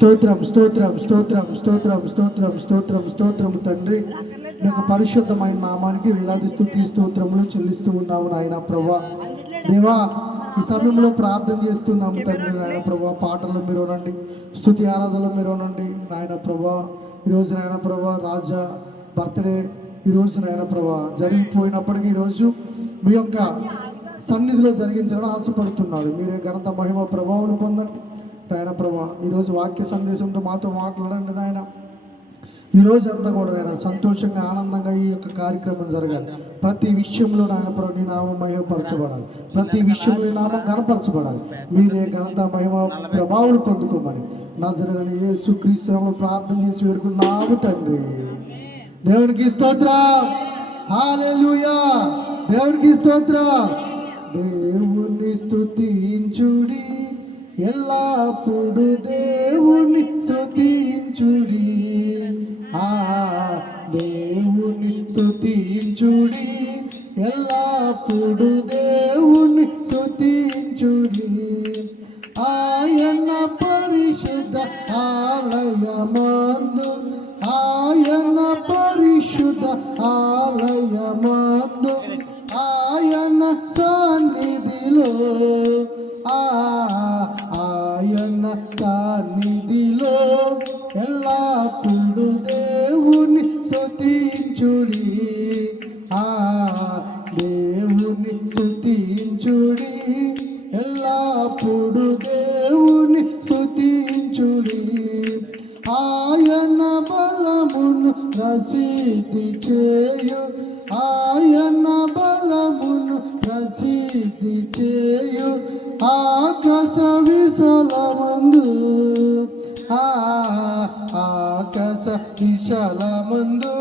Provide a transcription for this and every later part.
స్తోత్రం స్తోత్రం స్తోత్రం స్తోత్రం స్తోత్రం స్తోత్రం స్తోత్రం తండ్రి, మీ యొక్క పరిశుద్ధమైన నామానికి వేలాది స్తుతి స్తోత్రములు చెల్లిస్తూ ఉన్నాము నాయన ప్రభా. దేవా, ఈ సమయంలో ప్రార్థన చేస్తున్నాము తండ్రి. నాయన ప్రభా, పాటలు మీరు నండి, స్తుతి ఆరాధనలు మీరు నండి నాయన ప్రభా. ఈరోజు నాయన ప్రభా రాజా బర్త్డే ఈరోజు నాయన ప్రభా జరిగిపోయినప్పటికీ ఈరోజు మీ యొక్క సన్నిధిలో జరిగించాలని ఆశపడుతున్నాడు. మీరే ఘనత మహిమ ప్రభావం పొందండి నాయన ప్రభా. ఈరోజు వాక్య సందేశంతో మాతో మాట్లాడండి నాయన. ఈరోజు అంతా కూడా నాయన సంతోషంగా ఆనందంగా ఈ యొక్క కార్యక్రమం జరగాలి. ప్రతి విషయంలో నాయన ప్రభు నీ నామం మహిమపరచబడాలి, ప్రతి విషయంలో నీ నామం కనపరచబడాలి. మీరే ఘనత మహిమ ప్రభావం పొందుకోమని నజరేయుడైన యేసుక్రీస్తు నామములో ప్రార్థన చేసి వేడుకున్నాము తండ్రి. దేవునికి స్తోత్రం, హల్లెలూయా. దేవునికి స్తోత్రం. దేవుని స్తుతించుడి, ఎల్లప్పుడు దేవుని స్తుతించుడి. దేవుని స్తుతించుడి, ఎల్లప్పుడు దేవుని స్తుతించుడి. ఆయన పరిశుద్ధ ఆలయమందు, ఆయన పరిశుద్ధ ఆలయమందు, ఆయన సన్నిధిలో, ఆయన సన్నిధిలో ఎల్లప్పుడు దేవుని స్తుతించుడి. దేవుని స్తుతించుడి, ఎల్లప్పుడు దేవుని స్తుతించుడి. ఆయన బలమును ప్రసిద్ధి చేయు, ఆయన బలమును ప్రసిద్ధి చేయు. ఆకాశ విశాలమందు, ఆకాశ విశాలమందు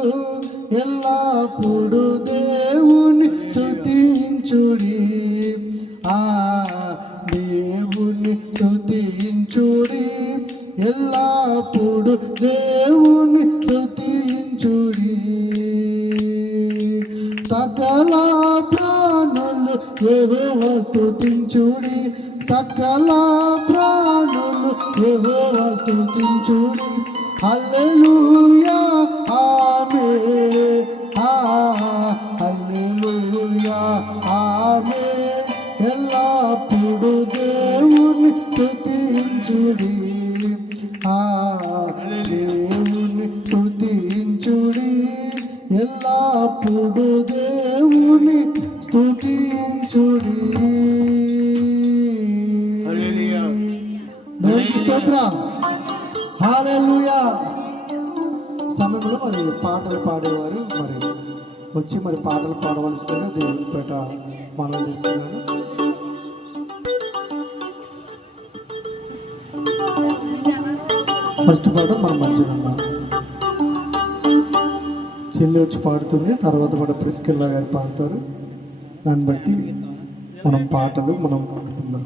ఎల్లప్పుడు దేవుని స్తుతించుడి. దేవుని స్తుతించుడి, ఎల్లప్పుడు దేవుని స్తుతించుడి. సకల ప్రాణులు యెహోవా స్తుతించుడి, సకల ప్రాణులు యెహోవా స్తుతించుడి. హల్లెలూయా ఆమేన్, హల్లెలూయా ఆమేన్. ఎల్లప్పుడు దేవుని స్తుతించుడి, దేవుని స్తుతించుడి, ఎల్లప్పుడు దేవుని స్తుతించుడి. దేవునికి స్తోత్రం, హల్లెలూయా. సమయంలో మరి పాటలు పాడేవారు మరి వచ్చి మరి పాటలు పాడవలసిందిగా దేవుని పేట మనవి చేస్తున్నాను. ఫస్ట్ పాట మన మధ్యలో ఉన్నాం, చెల్లి వచ్చి పాడుతుంది, తర్వాత మన ప్రిస్కిల్లా గారు పాడతారు. దాన్ని బట్టి మనం పాటలు మనం పాడుకుందాం.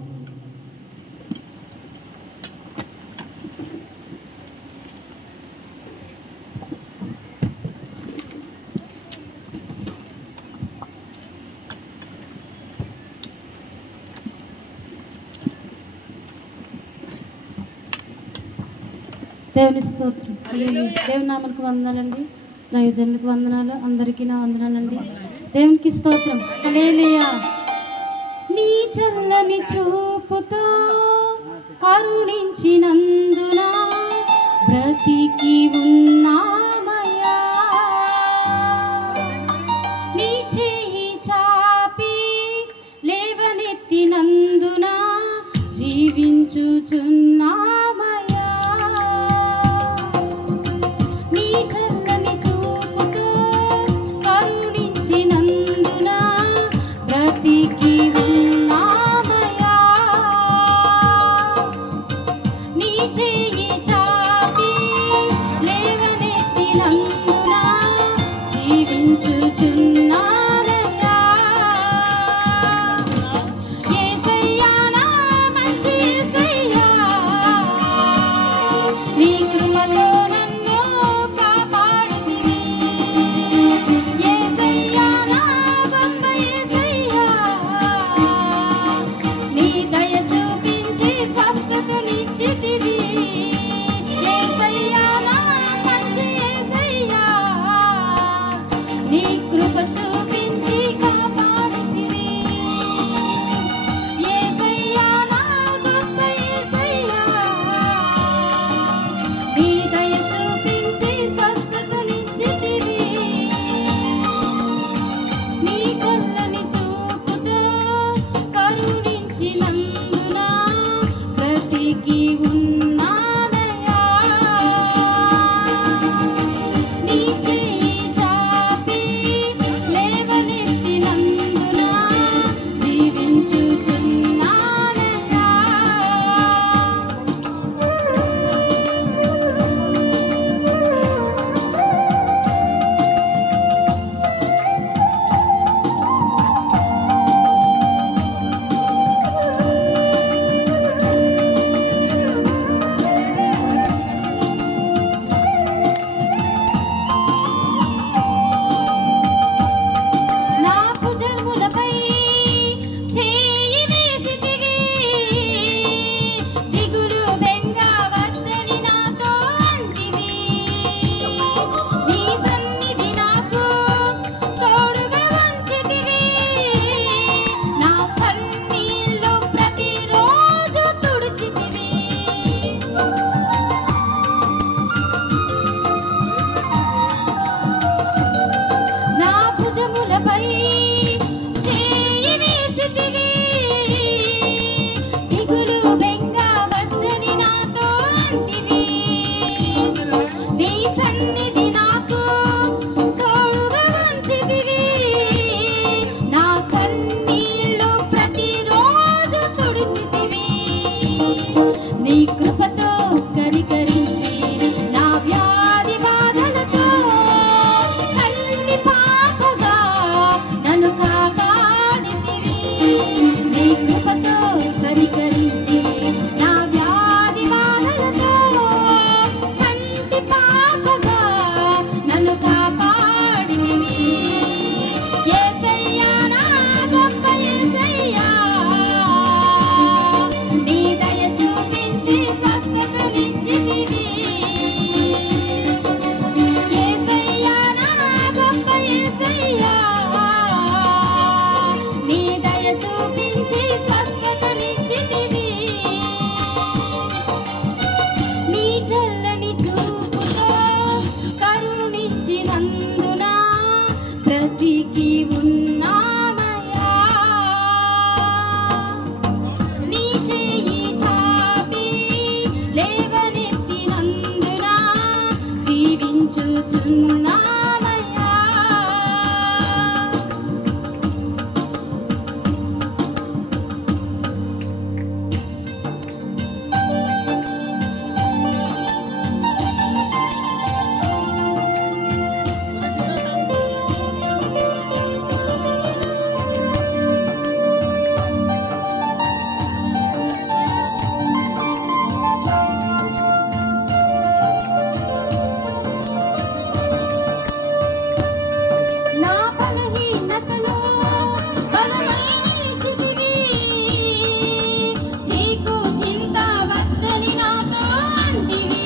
దేవుని స్తోత్రం, దేవుని నామానికి వందనాలండి, దైవజనులకు వందనాలు, అందరికీ నా వందనాలండి. దేవునికి స్తోత్రం, హల్లెలూయా. నీ చల్లని చూపుతో కరుణించినందున బ్రతికి ఉన్నామయ్యా. నీ చేయి చాపి లేవనెత్తినందున జీవించుచున్నామయ్యా. నీ చల్లని చూపుతో కరుణించినందున బ్రతికి ఉన్నామయ్యా. నీ చేయి కనికరించి నా వ్యాధి బాధలతో కంటి పాపగా నన్ను కాపాడితివి. నీ కృపతో కనికరించి నా వ్యాధి బాధలతో కంటి పాపగా నన్ను కాపాడితివి. యేసయ్యా నా గొప్ప యేసయ్యా, నీ దయ చూపించి స్వస్థతనిచ్చితివి. యేసయ్యా నా గొప్ప యేసయ్యా, నీ దయ చూపించి స్వస్థతనిచ్చితివి. నీ చల్లని చూపుతో కరుణించినందున బ్రతికి ఉన్నామయ్యా. నీ చెయ్యి చాపి లేవనెత్తినందున జీవించుచున్నామయ్యా. నా బలహీనతలో బలమై నిలిచితివి. చీకు చింత వద్దని నాతో అంటివి.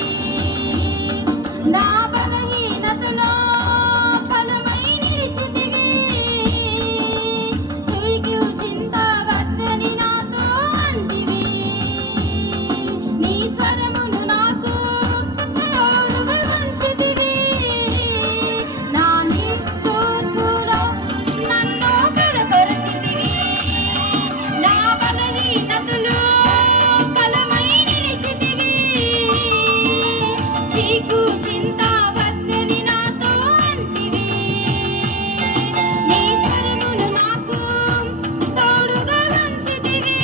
నా బలహీనతలో బలమై నిలిచితివి. చీకు చింత వద్దని నాతో అంటివి. నీ స్వరమును నాకు తోడుగా ఉంచితివి. నా నిట్టూర్పులో నన్ను బలపరచితివి. నా బలహీనతలో బలమై నిలిచితివి. చీకు చింత వద్దని నాతో అంటివి. నీ స్వరమును నాకు తోడుగా ఉంచితివి.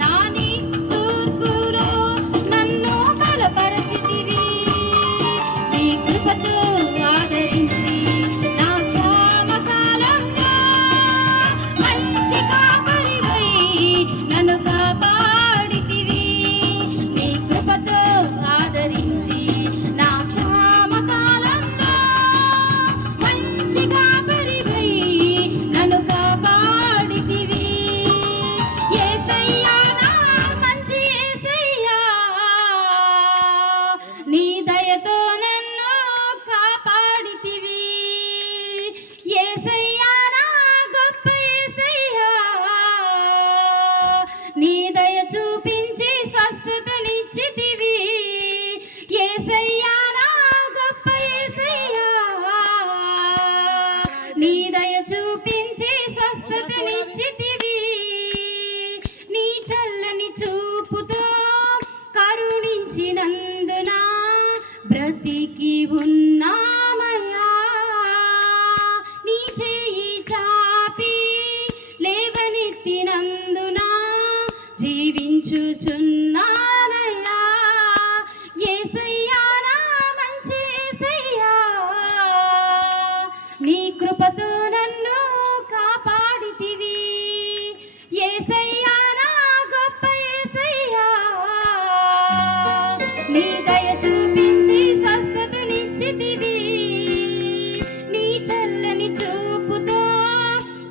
నా నిట్టూర్పులో నన్ను బలపరచితివి. నీ కృపతో ఆదరించి నా క్షామకాలంలో మంచి కాపరివై నన్ను కాపాడితివి. నీ కృపతో ఆదరించి నా క్షామకాలంలో మంచి కాపరివై నన్ను కాపాడితివి. యేసయ్యా నా మంచి యేసయ్యా, నీ దయతో నన్ను కాపాడితివి. యేసయ్యా నా గొప్ప యేసయ్యా, నీ దయ చూపించి స్వస్థతనిచ్చితివి. యేసయ్యా నా గొప్ప యేసయ్యా, నీ దయ చూపించి స్వస్థతనిచ్చితివి. నీ చల్లని చూపుతో కరుణించినందున బ్రతికి ఉన్నామయ్యా. నీ చెయ్యి చాపి లేవనెత్తినందున జీవించుచున్నానయ్యా. యేసయ్యా నా మంచి యేసయ్యా, నీ కృపతో నన్ను కాపాడితివి. యేసయ్యా నా గొప్ప యేసయ్యా, నీ దయ చూపించి స్వస్థతనిచ్చితివి. నీ చల్లని చూపుతో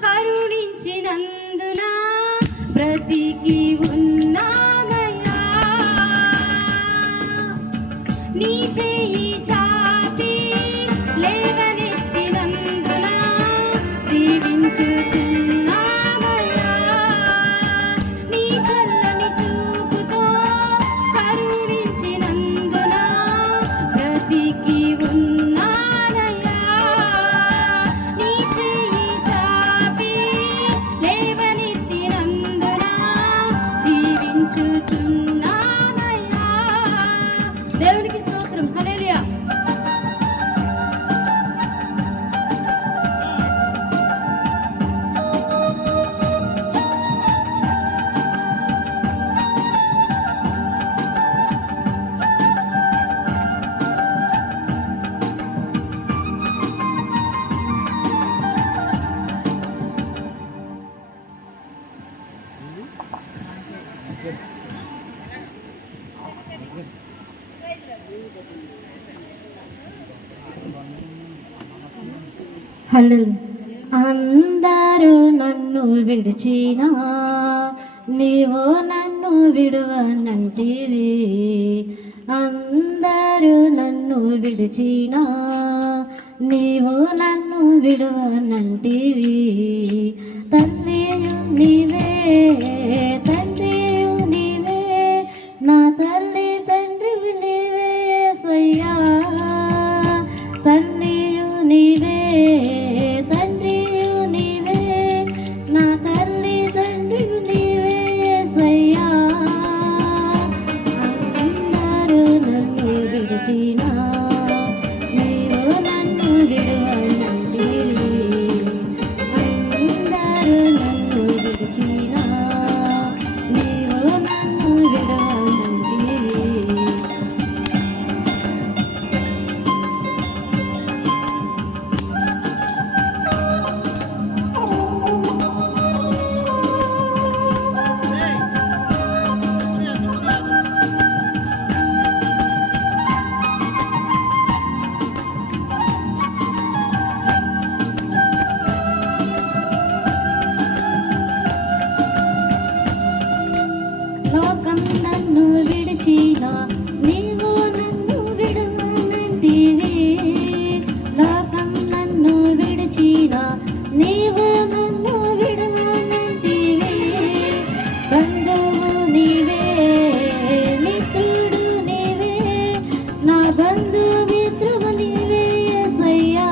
కరుణించినందున బ్రతికి ఉన్నామయ్యా. నీ చెయ్యి చాపి లేవనెత్తినందున జీవించుచున్నామయ్యా. నీ చల్లని చూపుతో కరుణించినందున బ్రతికి ఉన్నానయ్యా. నీ చెయ్యి చాపి లేవనెత్తినందున జీవించుచున్నామయ్యా. దేవునికి స్తోత్రం. హల్లెలూయా. హలో. అందరూ నన్ను విడిచినా నీవు నన్ను విడువనంటివి. అందరూ నన్ను విడిచినా నీవు నన్ను విడువనంటివి. తండ్రియు నీవే, తండ్రియు నీవే, నా తల్లి తండ్రివి నీవే యేసయ్యా. తండ్రియు నీవే, తండ్రియు నీవే, నా తల్లి తండ్రివి నీవే యేసయ్యా. అందరూ నన్ను విడిచినా నీవు నన్ను విడువనంటివి. అందరూ నన్ను విడిచినా నీవు నన్ను విడువనంటివి. లోకం నన్ను విడిచినా నీవు నన్ను విడువనంటివి. లోకం నన్ను విడిచినా నీవు నన్ను విడువనంటివి. బంధువు నీవే, మిత్రుడు నీవే, నా బంధు మిత్రువు నీవే యేసయ్యా.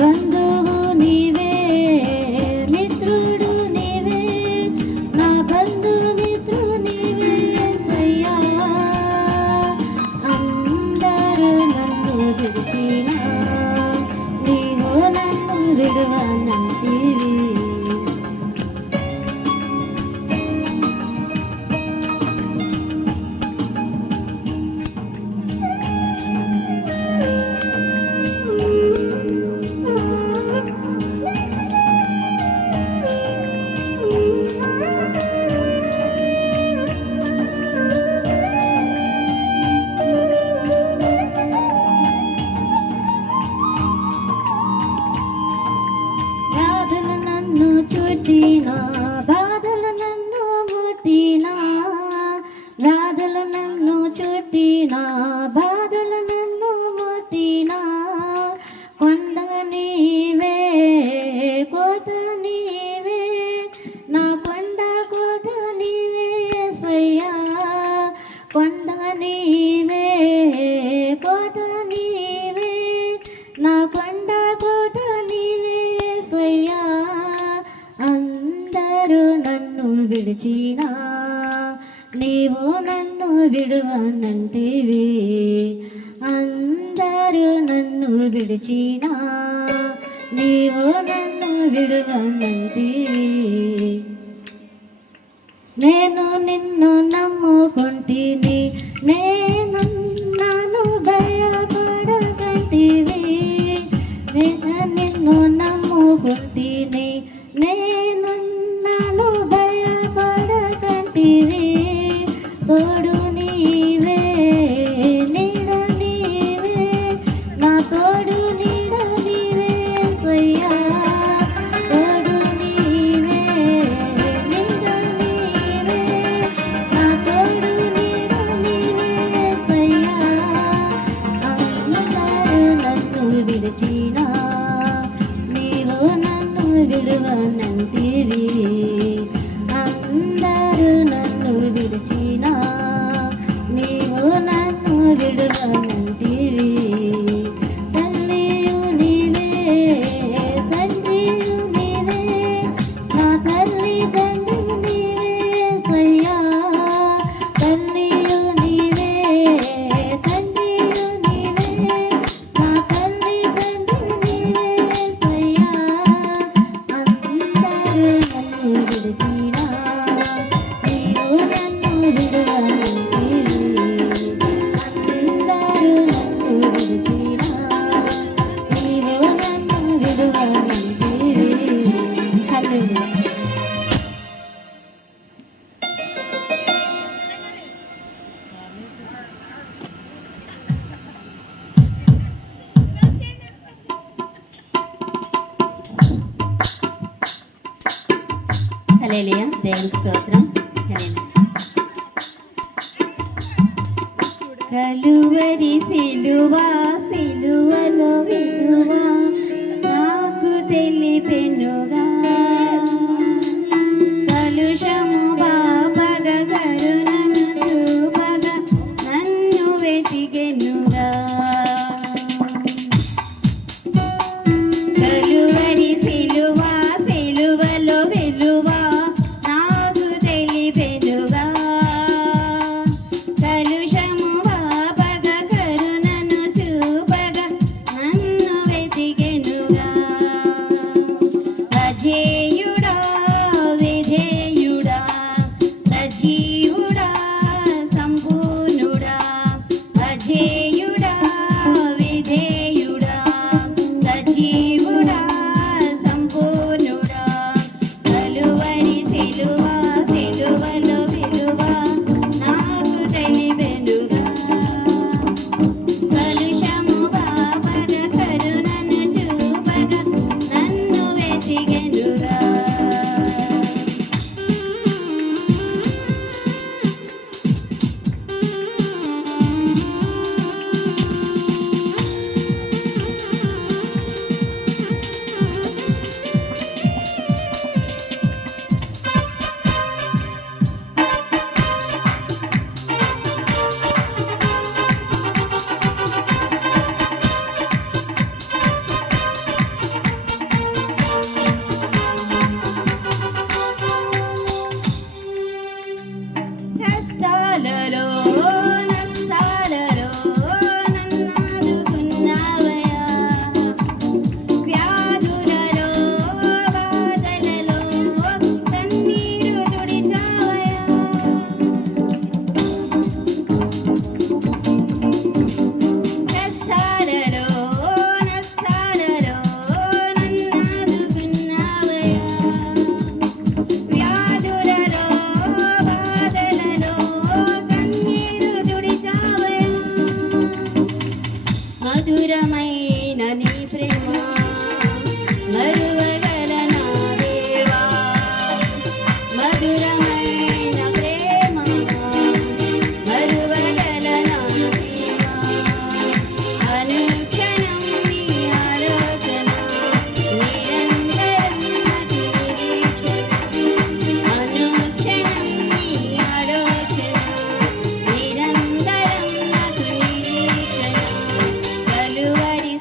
బంధువు నీవే, మిత్రుడు నీవే, నా బంధు మిత్రువు నీవే యేసయ్యా. అందరూ నన్ను విడిచినా నీవు నన్ను విడువనంటివి. బాధలు నన్ను చుట్టినా, బాధలు నన్ను ముట్టినా, బాధలు నన్ను చుట్టినా, బాధలు నన్ను ముట్టినా. కొండ నీవే, కోట నీవే, నా కొండ కోట నీవే యేసయ్యా. కొండ నీవే, కోట నీవే, నా కొండ కోట నీవే యేసయ్యా. అందరూ నన్ను విడిచినా నీవు నన్ను విడువనంటివి. అందరూ నన్ను విడిచినా నీవు నన్ను విడువనంటివి. నేను నిన్ను నమ్ముకుంటిని, నేనున్నాను భయపడకంటివి. నేను నిన్ను నమ్ముకుంటిని, నేనున్నాను భయపడకంటివి. తోడు నీవే, నీడ నీవే, నా తోడు నీడ నీవే యేసయ్యా. తోడు నీవే, నీడ నీవే, నా తోడు నీడ నీవే హల్లెలూయా. దేవునికి స్తోత్రం. కలువరి సిలువ సిలువలో విలువ నాకు తెలిపెనుగా, కలుషము బాపగ కరుణను చూపగ నన్ను వెతికెనుగా. కలువరి సిలువ సిలువలో విలువ నాకు తెలిపెనుగా, కలుషము బాపగ కరుణను చూపగ నన్ను వెతికెనుగా. అజేయుడా విధేయుడా సజీవుడా సంపూర్ణుడా, అజేయుడా విధేయుడా సజీవుడా సంపూర్ణుడా, కలువరి సిలువ సిలువలో విలువ నాకు తెలిపెనుగా, కలుషము బాపగ కరుణను చూపగ నన్ను వెతికెనుగా. కష్టాలలో నష్టాలలో నన్నాదుకున్నావయ్యా, వ్యాధులలో బాధలలో కన్నీరు తుడిచావయ్యా. కష్టాలలో నష్టాలలో నన్నాదుకున్నావయ్యా, వ్యాధులలో బాధలలో కన్నీరు తుడిచావయ్యా. మధురమైన నీ ప్రేమ మరువగలనా దేవా, మధురమైన ప్రేమ మరువగలనా దేవా. అనుక్షణం నీ ఆలోచన నిరంతరం నాకు నిరీక్షణ, అనుక్షణం నీ ఆలోచన నిరంతరం నాకు నిరీక్షణ. కలువరి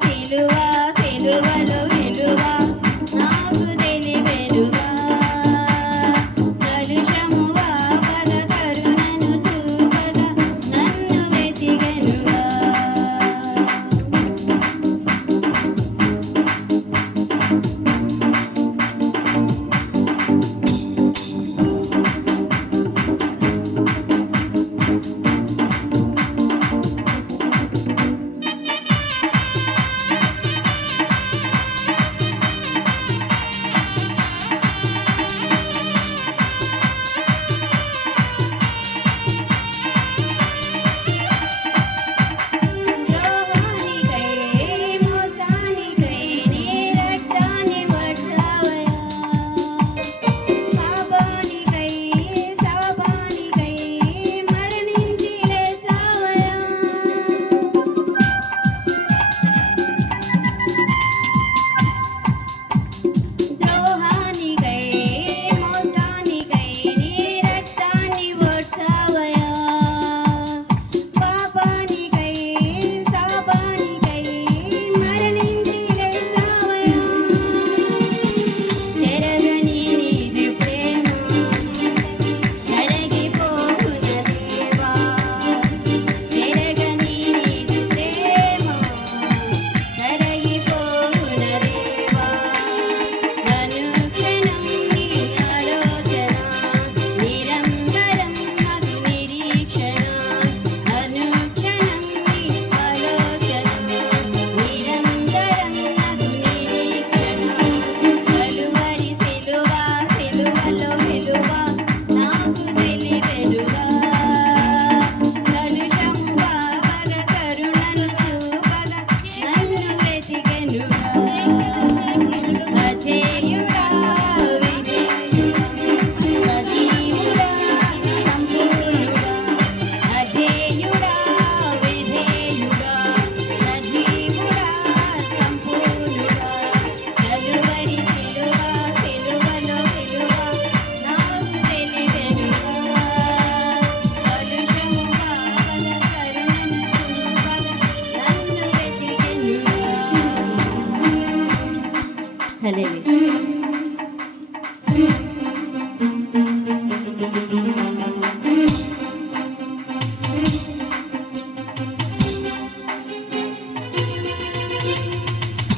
దేవి.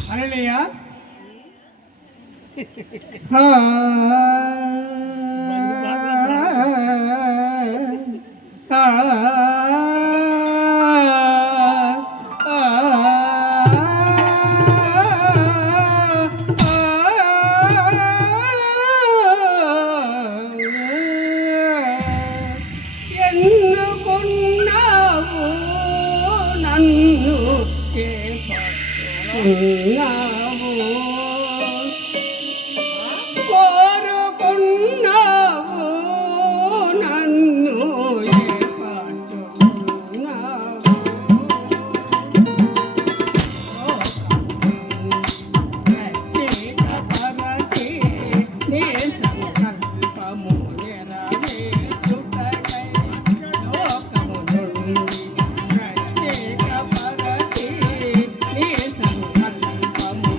హల్లెలూయా. ఎన్నుకున్నావు నన్ను చేపట్టుకున్నావు, కోరుకున్నావు నన్ను చేపట్టుకున్నావు. ప్రత్యేకపరచి నీ సంకల్పము నెరవేర్చుటకై లోకము నుండి ప్రత్యేకపరచి నీ సంకల్పము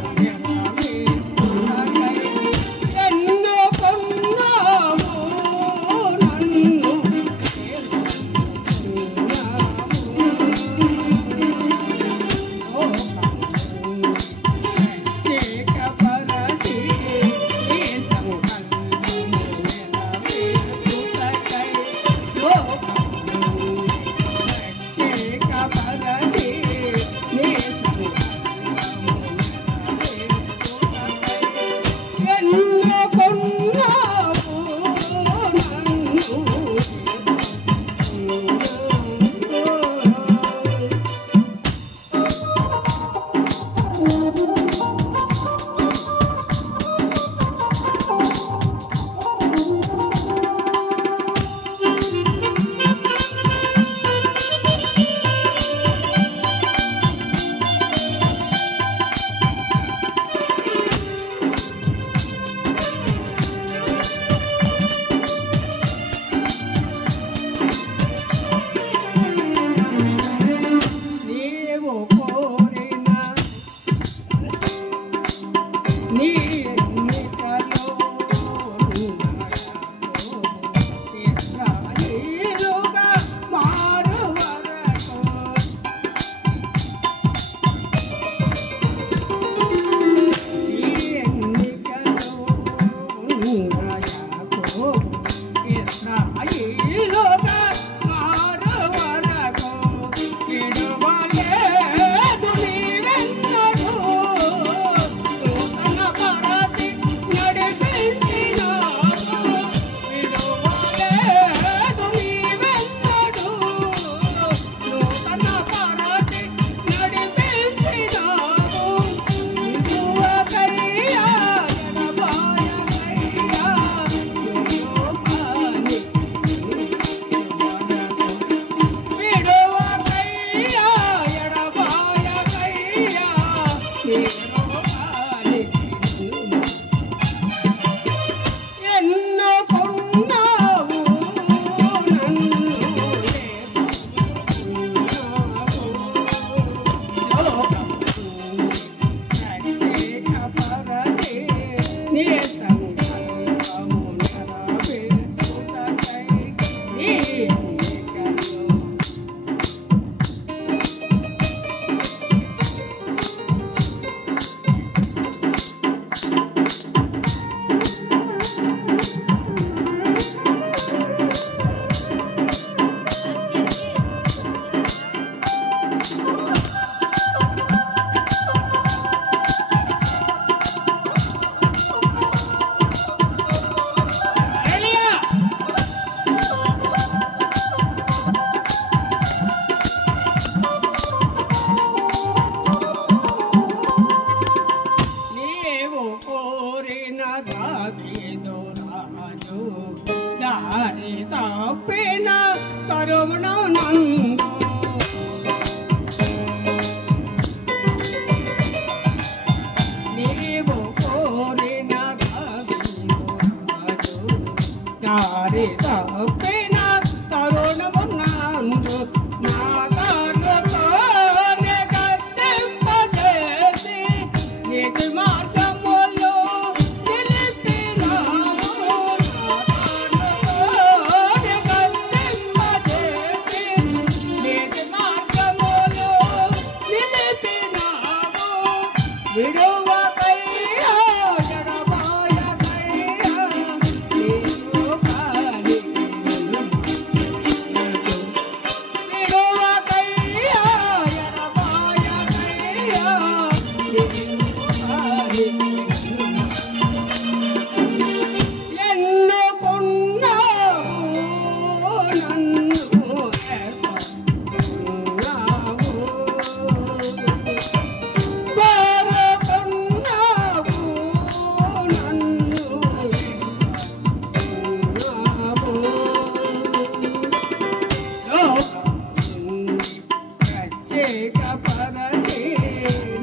ప్రత్యేకపరచి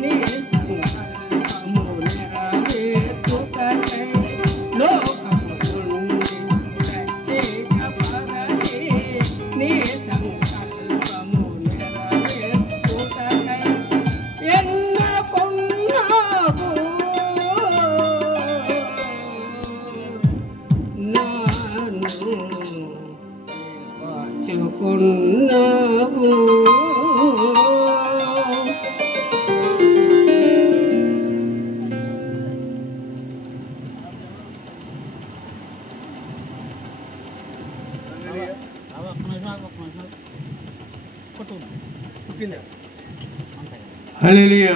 నీ సంకల్పము నెరవేర్చుటకై లోకము నుండి ప్రత్యేకపరచి నీ సంకల్పము నెరవేర్చుటకై ఎన్నుకున్నావు నన్ను ఏర్పరచుకున్నావు. హల్లెలూయా.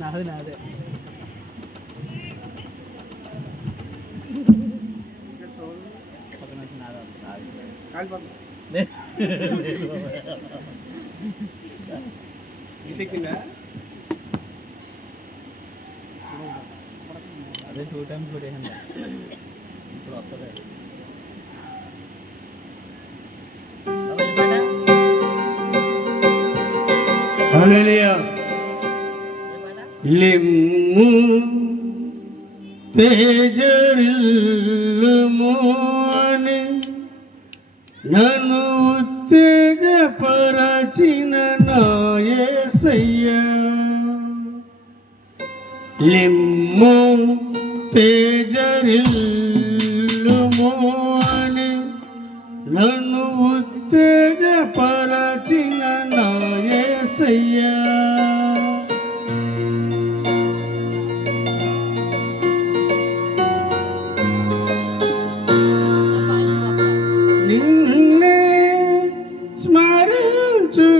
నాదే అదే 2 times కొట్టేసింది ఇప్పుడు వస్తుంది. హల్లెలూయా. లిమ్ము తేజరిల్లుము అని నన్ను ఉత్తేజపరచిన నా యేసయ్యా. లిమ్ము తేజరిల్లుము అని నన్ను ఉత్తేజపరచిన నా యేసయ్యా. నిన్నే స్మరించుకొనుచు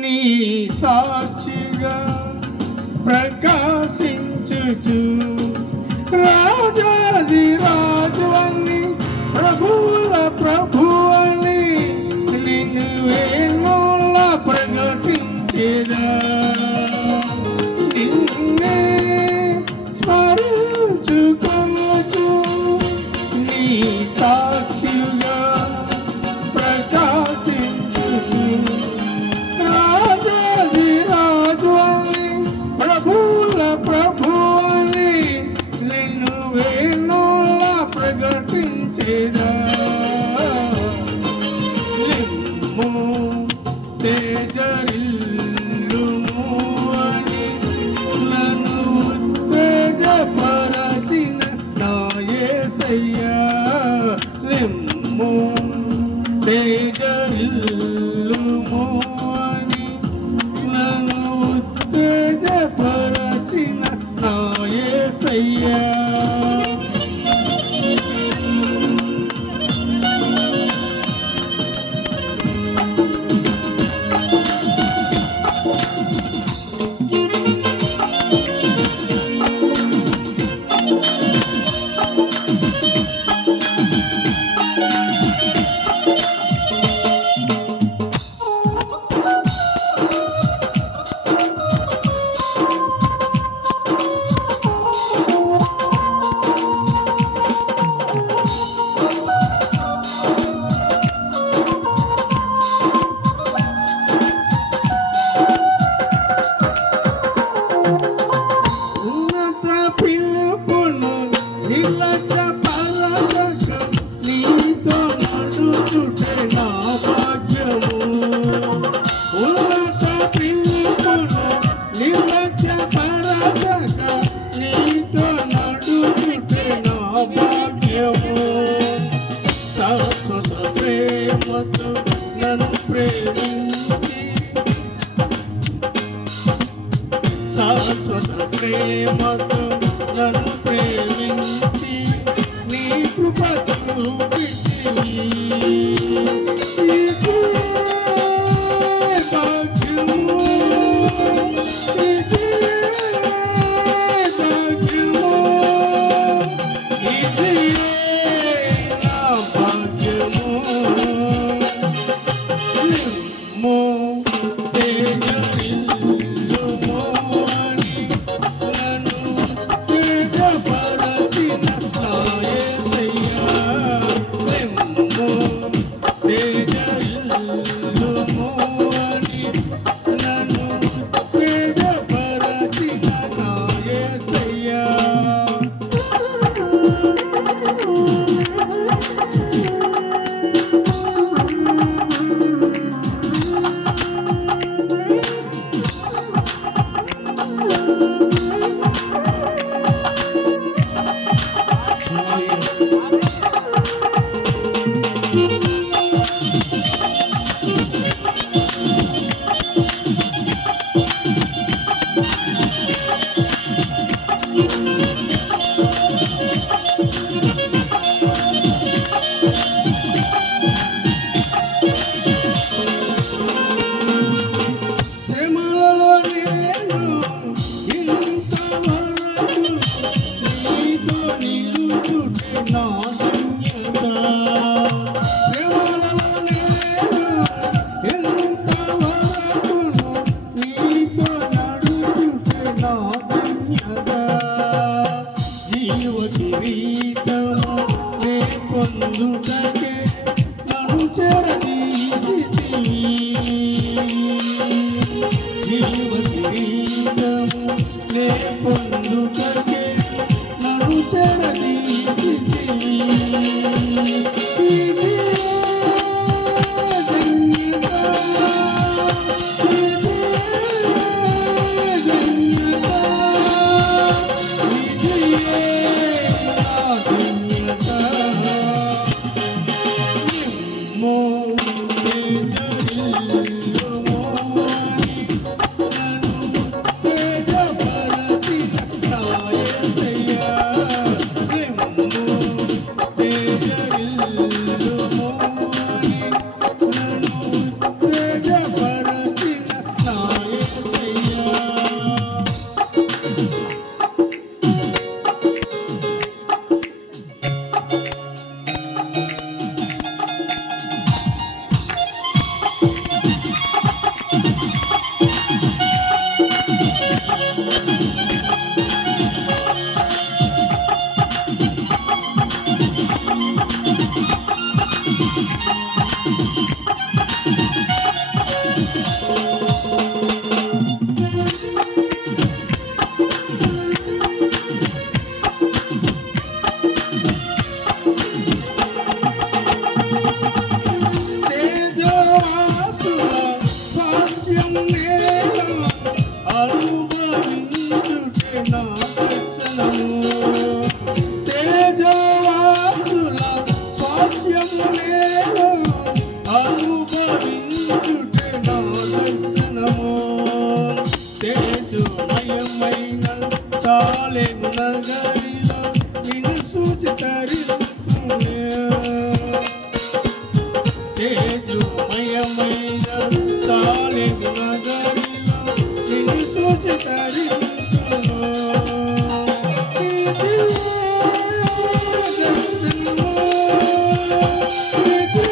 నీ సాక్షిగా ప్రకాశించుచు రాజాది రాజువని ప్రభువుల ప్రభువని నిన్ను వేణుల ప్రకటించేదా. నిన్నే స్మరించుకొనుచు నీ సాక్షిగా ప్రకాశించుచు రాజాది రాజువని ప్రభువుల ప్రభువని నిన్ను వేణుల ప్రకటించేదా. లిమ్ము తేజరిల్లుము అని నన్ను ఉత్తేజపరచిన నా యేసయ్యా. లిమ్ము తేజరిల్లుము అని నన్ను ఉత్తేజపరచిన నా యేసయ్యా. ఉన్నత పిలుపును నిలచపరచక నీతో నడుచుటే నా భాగ్యము. ఉన్నత పిలుపును నిలచపరచక నీతో నడుచుటే నా భాగ్యము. శాశ్వత ప్రేమతో నన్ను ప్రేమించి శాశ్వత ప్రేమతో నన్ను ప్రేమించి నీ కృప చూపితివి. ఇదే భాగ్యము, ఇదే భాగ్యము, ఇదే నా భాగ్యము. లిమ్ము తేజరిల్లుము అని నన్ను తేజపరచిన నా యేసయ్యా. పొందుటకే నన్ను చేరదీసితివి. జీవ కిరీటము నే పొందుటకే నన్ను చేరదీసితివి. ఇదే ధన్యత, ఇదే ధన్యత, ఇదే ధన్యత. నిమ్మో తేజరిల్లుమో నన్ను తేజపరచిన నా యేసయ్యా. నిమ్మో తేజరిల్లుమో నన్ను తేజపరచిన నా యేసయ్యా. తేజవాసుల స్వాస్యం నేల అనుభవించుటే నా దర్శనము. తేజవాసుల స్వాస్యం నేల అనుభవించుటే నా దర్శనము. తేజోమయమైన సాలెము నగరిలో నిన్ను సూచితరిస్తునే. తేజోమయమైన సాలెము నగరిలో నిన్ను సూచితరిస్తును. ఇదే దర్శనము, ఇదే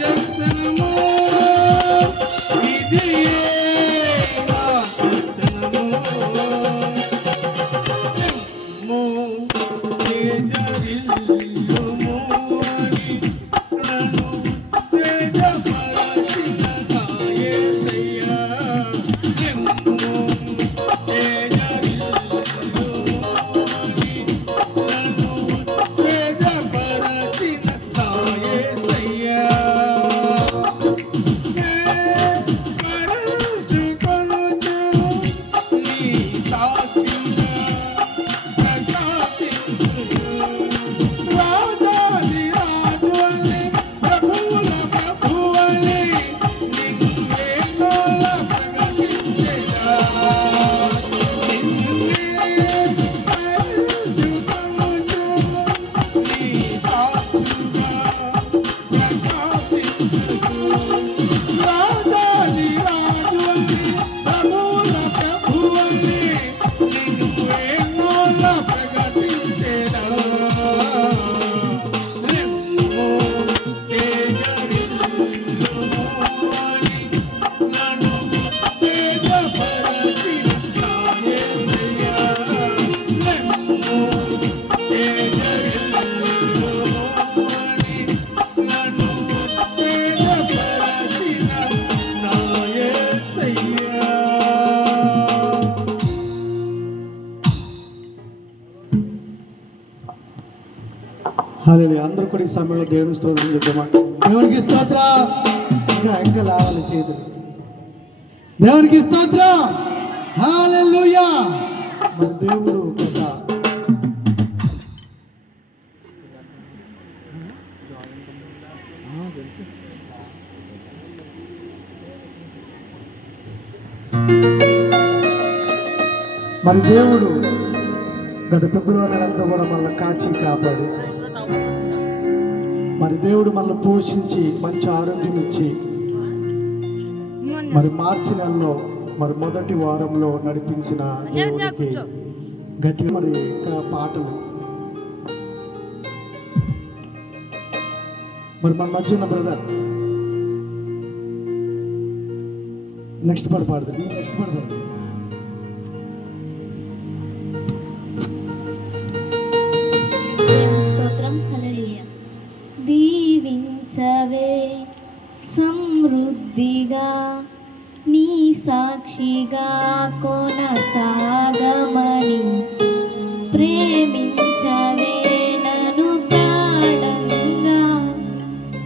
దర్శనము, ఇదే నా దర్శనము. నిమ్మో తేజరిల్లుమో నన్ను తేజపరచిన నా యేసయ్యా. నిమ్మో తేజరిల్లుమో నన్ను తేజపరచిన నా యేసయ్యా. పరచుకొనుచు నీ సాక్షిగా ప్రకాశించుచు. రాజాది రాజువలె ప్రభువుల ప్రభువలె నిన్నేనోలా ప్రకటించెదా. నిన్నే పరచుకొనుచు నీ సాక్షిగా ప్రకాశించుచు. రాజాది రాజువలె ప్రభువుల ప్రభువలె నిన్నేనోలా ప్రకటించెదా. నిమ్మో తేజరిల్లుమో నన్ను తేజపరచిన నా యేసయ్యా. నిమ్మో తేజరిల్లుమో నన్ను తేజపరచిన నా యేసయ్యా. హల్లెలూయా. అందరూ కూడా ఈ సమయంలో దేవుని స్తోత్రం చెప్తామా. దేవునికి స్తోత్ర. ఇంకా లావాలి చేతులు. దేవునికి స్తోత్ర. హల్లెలూయా. మన దేవుడు ఒక మన దేవుడు గత ఫిబ్రవరి నెలంతా కూడా మనల్ని కాచి కాపాడి, మరి దేవుడు మనల్ని పోషించి మంచి ఆరోగ్యం ఇచ్చి, మరి మార్చి నెలలో మరి మొదటి వారంలో నడిపించిన దేవుడికి గట్టి మరి ఇంకా పాటలు మరి మన మధ్య ఉన్న బ్రదర్ నెక్స్ట్ పాట పాడదు. నెక్స్ట్ పాట పాడదు. స్తోత్రం. హల్లెలూయా. సాక్షిగా కొనసాగమని ప్రేమించవే నన్ను ప్రాణంగా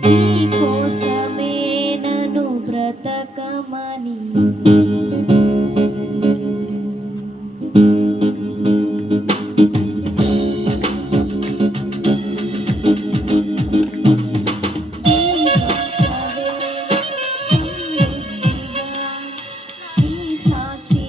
నీ కోసమే నన్ను బ్రతకమని సాక్షి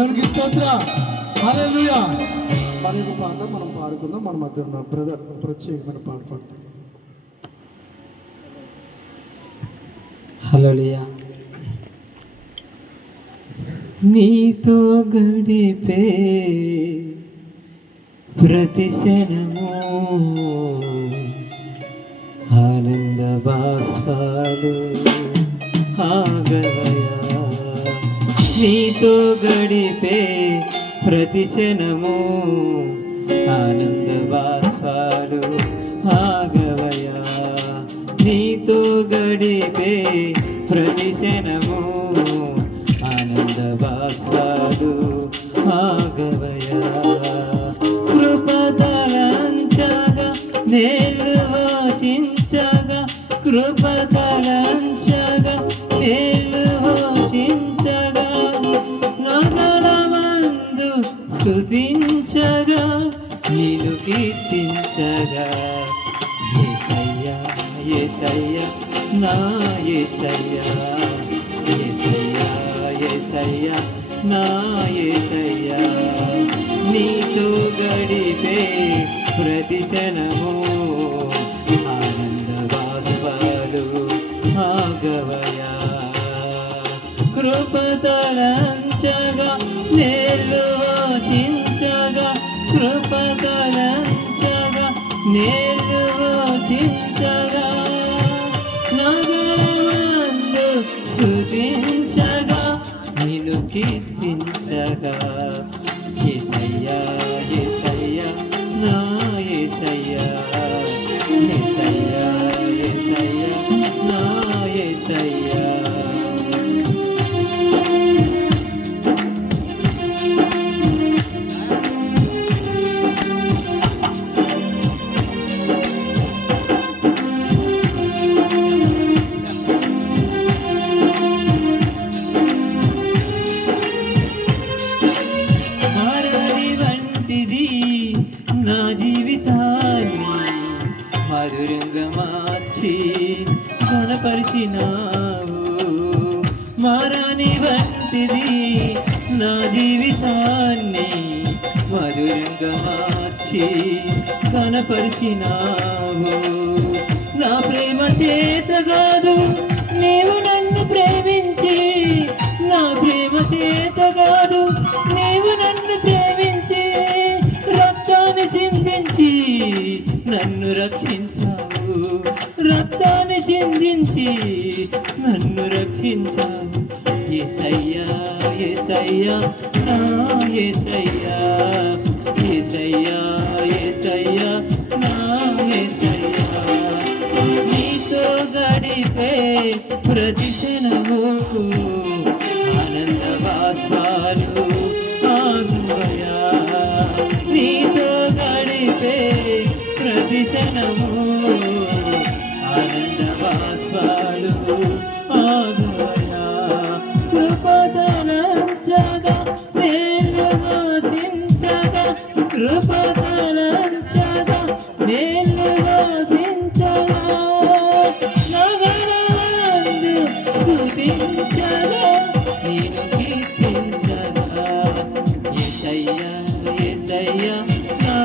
దేవునికి స్తోత్ర. హల్లెలూయా. మన యొక్క పాట మనం పాడుకుందాం. మన మధ్య ఉన్న బ్రదర్ ప్రత్యేకమైన పాట పాడతాం. హల్లెలూయా. నీతో గడిపే ప్రతి క్షణము ఆనంద బాష్పాలు ఆగవయా. నీతో గడిపే ప్రతి క్షణము ఆనంద బాష్పాలు ఆగవయా. నీతో గడిపే ప్రతి క్షణము ఆనంద బాష్పాలు ఆగవయా. కృపతలంచగా నేలు వాచించగా కృపతలంచగా నేలు వాచించగా నగరమందు స్తుతించగా నిన్ను కీర్తించగా యేసయ్యా యేసయ్యా నా యేసయ్యా యేసయ్యా యేసయ్యా నా యేసయ్యా. నీతో గడిపే ప్రతి క్షణము ఆనంద బాష్పాలు ఆగవయా. కృపతలంచగా నేలు వాచించగా కృపతలంచగా నేలు వాచించగా నగరమందు స్తుతించగా నిన్ను కీర్తించగా యేసయ్యా యేసయ్యా నా యేసయ్యా యేసయ్యా యేసయ్యా నా యేసయ్యా. నా జీవితాన్ని మధురంగా మార్చి కనపరిచినావు. మారాని వంటిది నా జీవితాన్ని మధురంగా మార్చి కనపరిచినావు. నా ప్రేమ చేత కాదు నీవు నన్ను ప్రేమించి, నా ప్రేమ చేత కాదు నీవు నన్ను ప్రేమించి రక్తాన్ని చిందించి నన్ను రక్షించావు. రక్తాన్ని చిందించి నన్ను రక్షించావు. యేసయ్యా యేసయ్యా నా యేసయ్యా యేసయ్యా యేసయ్యా నా యేసయ్యా. నీతో గడిపే ప్రతి క్షణము ఆనంద బాష్పాలు ఆగవయా. నీతో గడిపే ప్రతి క్షణము ఆనంద బాష్పాలు ఆగవయా. కృపతలంచగా నేలు వాచించగా కృపతలంచగా నేలు వాచించగా నగరమందు స్తుతించగా నిన్ను కీర్తించగా యేసయ్యా యేసయ్యా నా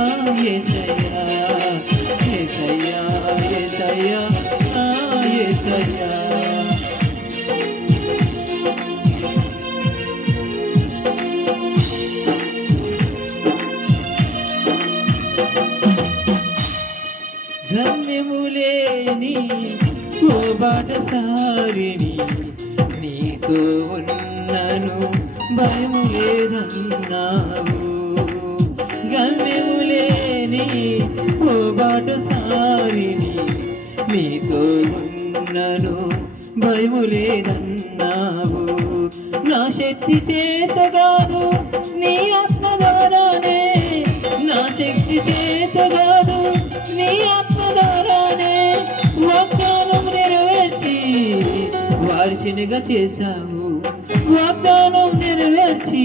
యేసయ్యా యేసయ్యా యేసయ్యా నా యేసయ్యా. గమ్యములేని ఓ బాటసారిని నీతో ఉన్నను భయము లేదన్నావు. గమ్యములేని ఓ బాటసారిని నీతో ఉన్నను భయము లేదన్నావు. నా శక్తి చేత కాదు నీ ఆత్మ ద్వారానే, నా శక్తి చేత కాదు నీ ఆత్మ ద్వారానే వాగ్దానం నెరవేర్చి వారిసినిగా చేశావు. వాగ్దానం నెరవేర్చి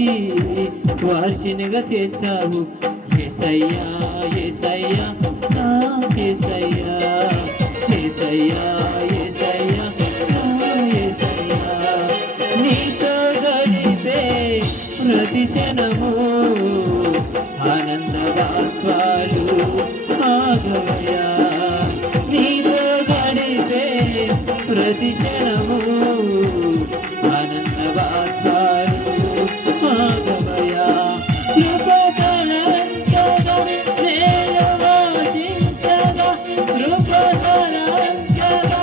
వారిసినిగా చేశావు. యేసయ్యా యేసయ్యా నా యేసయ్యా యేసయ్యా యేసయ్యా నా యేసయ్యా. నీతో గడిపే ప్రతి ఆగమయా నీతో గడిపే ప్రతి క్షణము ఆనంద బాష్పాలు ఆగమయా కృపతలంచగా నేను వాసించగా కృపతలంచగా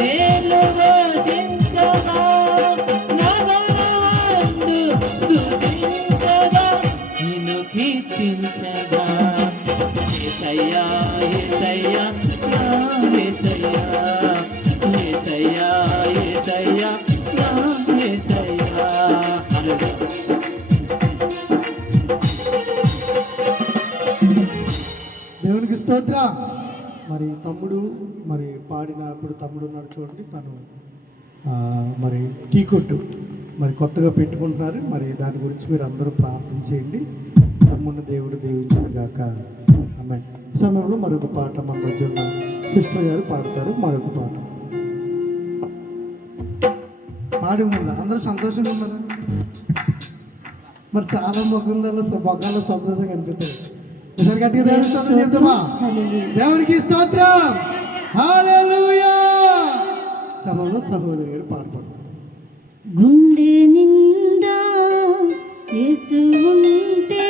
నేను వాసించగా నగరవందు స్తుతించగా నిన్ను కీర్తించగా యేసయ్యా యేసయ్యా నా యేసయ్యా యేసయ్యా యేసయ్యా నా యేసయ్యా హల్లెలూయా. దేవునికి స్తోత్ర. మరి తమ్ముడు మరి పాడినప్పుడు తమ్ముడు ఉన్నాడు చూడండి, తను మరి టీ కొట్టు మరి కొత్తగా పెట్టుకుంటున్నారు. మరి దాని గురించి మీరు అందరూ ప్రార్థన చేయండి. తమ్ముడిని దేవుడు దీవించుగాక. ఆమేన్. ఈ సమయంలో మరొక పాట మన మధ్య ఉన్న సిస్టర్ గారు పాడతారు. మరొక పాట పాడి ఉందా? అందరూ సంతోషంగా ఉన్నారా? మరి చాలా మొగ్గులలో సంతోషంగా అనిపిస్తుంది. ఒకసారి గట్టిగా దేవుని స్తోత్రం చెప్తామా? దేవునికి స్తోత్రం. హల్లెలూయా. సమయంలో సహోదరి గారు పాడతారు. గుండె నిండా యేసు ఉంటే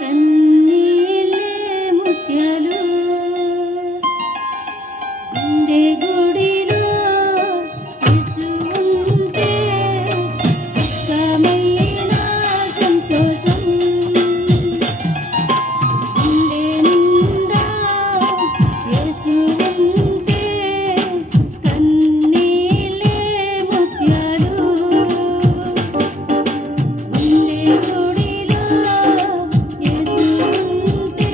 కన్నీళ్ళే ముత్యాలు, గుండె గుడిలో యేసు ఉంటే సమయన సంతోషం, గుండె నిండా యేసు ఉంటే కన్నీళ్ళే ముత్యాలు, గుండె గుడిలో యేసు ఉంటే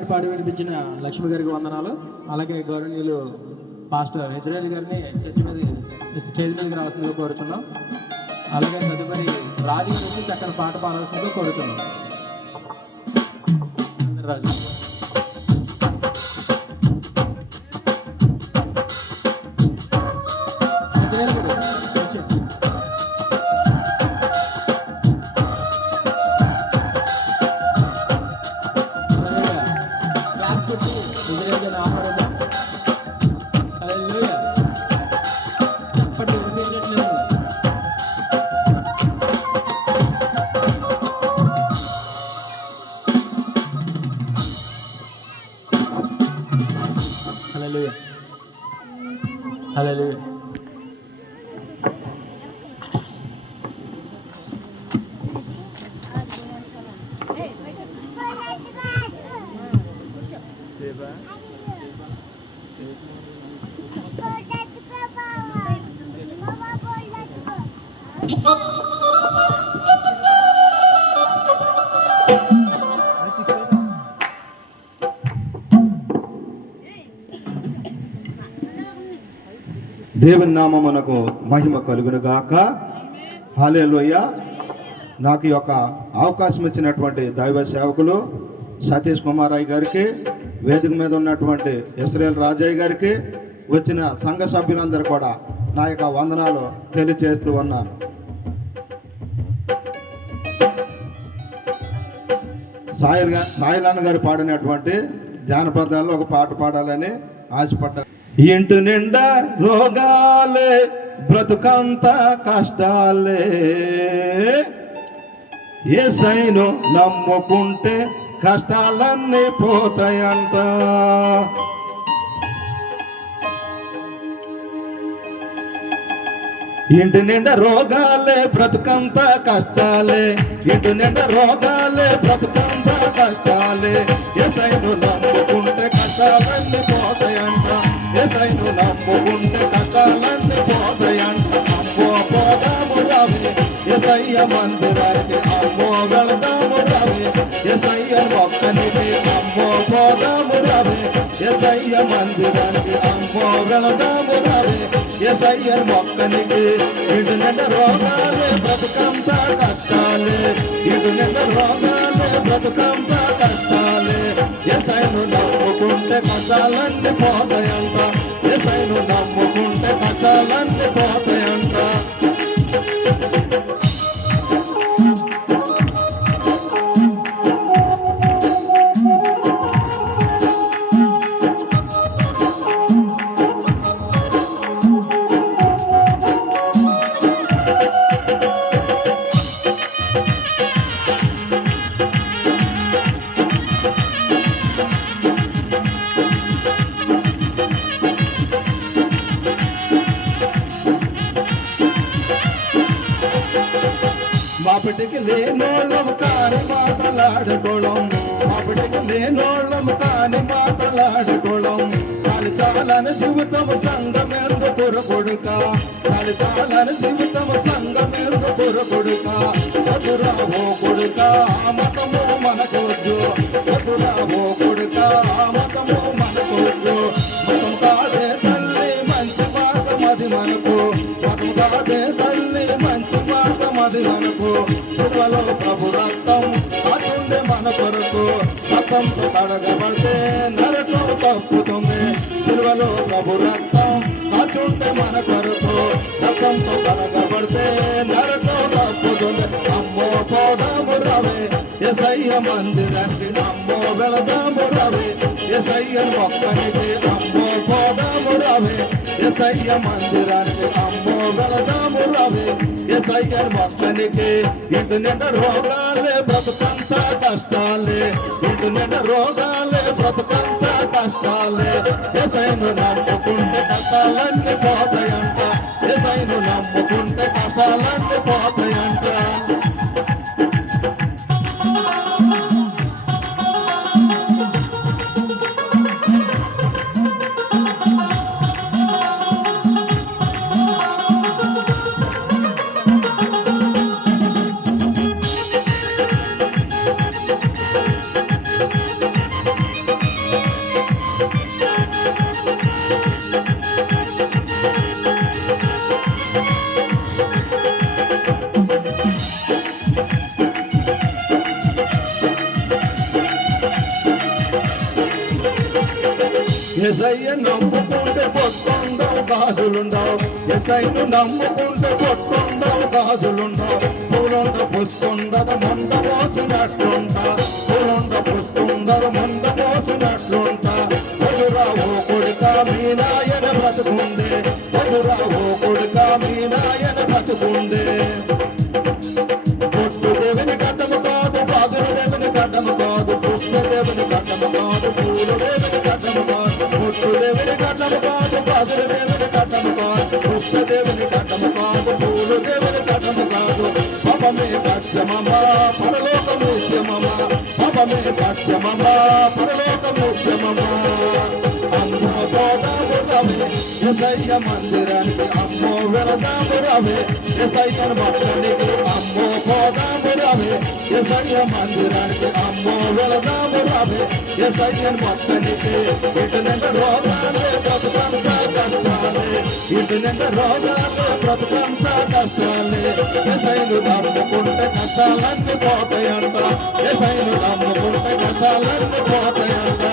పాట పాడి వినిపించిన లక్ష్మి గారికి వందనాలు. అలాగే గౌరవనీయులు పాస్టర్ ఇజ్రాయెల్ గారిని చర్చి మీద స్టేజ్ మీదకి రావాల్సిందిగా కోరుతున్నాం. అలాగే తదుపరి రాజు గారి నుంచి చక్కని పాట పాడాల్సిందిగా కోరుతున్నాం. రాజు ఇజ్రాయెల్ గారు వచ్చేయండి. క్లాస్ కొట్టి ఇజ్రాయెల్ గారిని ఆహ్వానిద్దాం. హల్లెలూయా. చప్పట్లు వినిపించట్లేదు. హల్లెలూయా. హల్లెలూయా. దేవుని నామమునకు మహిమ కలుగును గాక. హల్లెలూయా. నాకు ఈ యొక్క అవకాశం ఇచ్చినటువంటి దైవ సేవకులు సతీష్ కుమారయ్య గారికి, వేదిక మీద ఉన్నటువంటి ఇస్రాయేల్ రాజయ్య గారికి, వచ్చిన సంఘ సభ్యులందరూ కూడా నా యొక్క వందనాలు తెలియజేస్తూ ఉన్నాను. సాయిలాన్న గారు పాడినటువంటి జానపదాల్లో ఒక పాట పాడాలని ఆశపడ్డాను. ఇంటి నిండా రోగాలే, బ్రతుకంతా కష్టాలే, యేసయ్యను నమ్ముకుంటే కష్టాలన్నీ పోతాయంట. ఇంటి నిండా రోగాలే, బ్రతుకంతా కష్టాలే, ఇంటి నిండా రోగాలే, బ్రతుకంతా కష్టాలే, యేసయ్యను నమ్ముకుంటే కష్టాలన్నీ పోతాయంట. యేసయ్యను నమ్ముకుంటే కష్టాలన్నీ పోతాయంట. అమ్మో పోదాము రవి యేసయ్య మందిరానికి, అమ్మో వెళదాము రవి యేసయ్య మొక్కనికి, అమ్మో పోదాము రవి యేసయ్య మందిరానికి, అమ్మో వెళదాము రవి యేసయ్య మొక్కనికి. ఇటు నిండా రోగాలే, బ్రతుకంతా కష్టాలే, ఇటు నిండా రోగాలే, బ్రతుకంతా కష్టాలే, యేసయ్యను నమ్ముకుంటే కష్టాలన్నీ పోతాయంట. యేసయ్యను నమ్ముకుంటే కష్టాలన్నీ పోతాయంట. మాపిటికి లేనోళ్ళం కాని మాటలాడుకోవడం, మాపిటికి లేనోళ్ళం కాని మాటలాడుకోవడం, చాలి చాలని జీవితము సంగమేందు కొడుక, చాలి చాలని జీవితము సంగమేందు కొడుక. వదురావో కొడుక మతము మనకొద్దు, వదురావో కొడుక మతము మనకొద్దు. మతం కాదే తల్లి మంచి మార్గం అది మనకు, మతం కాదే తల్లి మంచి మార్గం అది మనకు. శిలువలో ప్రభు రక్తం అటుండే మన కొరకు, రక్తంతో కడగబడితే నరకం తప్పుతుంది. శిలువలో ప్రభు రక్తం అటుండే మన కొరకు, రక్తంతో కడగబడితే నరకం తప్పుతుంది. అమ్మో పోదాము రవి యేసయ్య మందిరానికి, అమ్మో వెళదాము రవి యేసయ్య మొక్కనికి, అమ్మో పోదాము రవి యేసయ్య మందిరానికి, అమ్మో వెళదాము రవి యేసయ్య మొక్కనికి. ఇటు నిండా రోగాలే, బ్రతుకంతా కష్టాలే, ఇటు నిండా రోగాలే, బ్రతుకంతా కష్టాలే, యేసయ్యను నమ్ముకుంటే కష్టాలన్నీ పోతాయంట. యేసయ్యను నమ్ముకుంటే కష్టాలన్నీ పోతాయంట. ఎసయ్య నమ్ముకుంటే పొట్టుండవు గాజులుండవు, ఎసైను నమ్ముకుంటే పొట్టుండవు గాజులుండవు, పూలుండ పుస్తుండదు ముంద పోసినట్లుంటా, పూలుండ పుస్తుండదు ముంద పోసినట్లుంటా. వధురావు కొడుక మీ నాయన బ్రతుకుందే, వధురావు కొడుక మీ నాయన బ్రతుకుందే. పొట్టు దేవుని గడ్డము కాదు, బాగులు దేవుని గడ్డము కాదు, పుష్ప దేవుని గడ్డము కాదు, పూలు దేవుని గడ్డము కాదు. పొట్టు దేవుని గడ్డము కాదు, బాగులు దేవుని గడ్డము కాదు, పుష్ప దేవుని గడ్డము కాదు, పూలు దేవుని గడ్డము కాదు. పాపమే పచ్చమమ్మ పరలోకం నిత్యమమ్మ, పాపమే పచ్చమమ్మ పరలోకం నిత్యమమ్మ. అమ్మ పోదాము రవే ఎసయ్య మందిరానికి, అమ్మో వెళదాము రవే ఎసయ్యను భక్తానికి, అమ్మో పోదాము రవే ఎసయ్య మందిరానికి, అమ్మో వెళదాము రవే ఎసయ్యను భక్తానికి. ఇటు నిండా రోగాలే బ్రతుకంతా కష్టాలే, ఇటు నిండా రోగాలే బ్రతుకంతా కష్టాలే. ఎసయ్యను నమ్ముకుంటే కష్టాలన్నీ పోతాయంట, ఎసయ్యను నమ్ముకుంటే కష్టాలన్నీ పోతాయంట.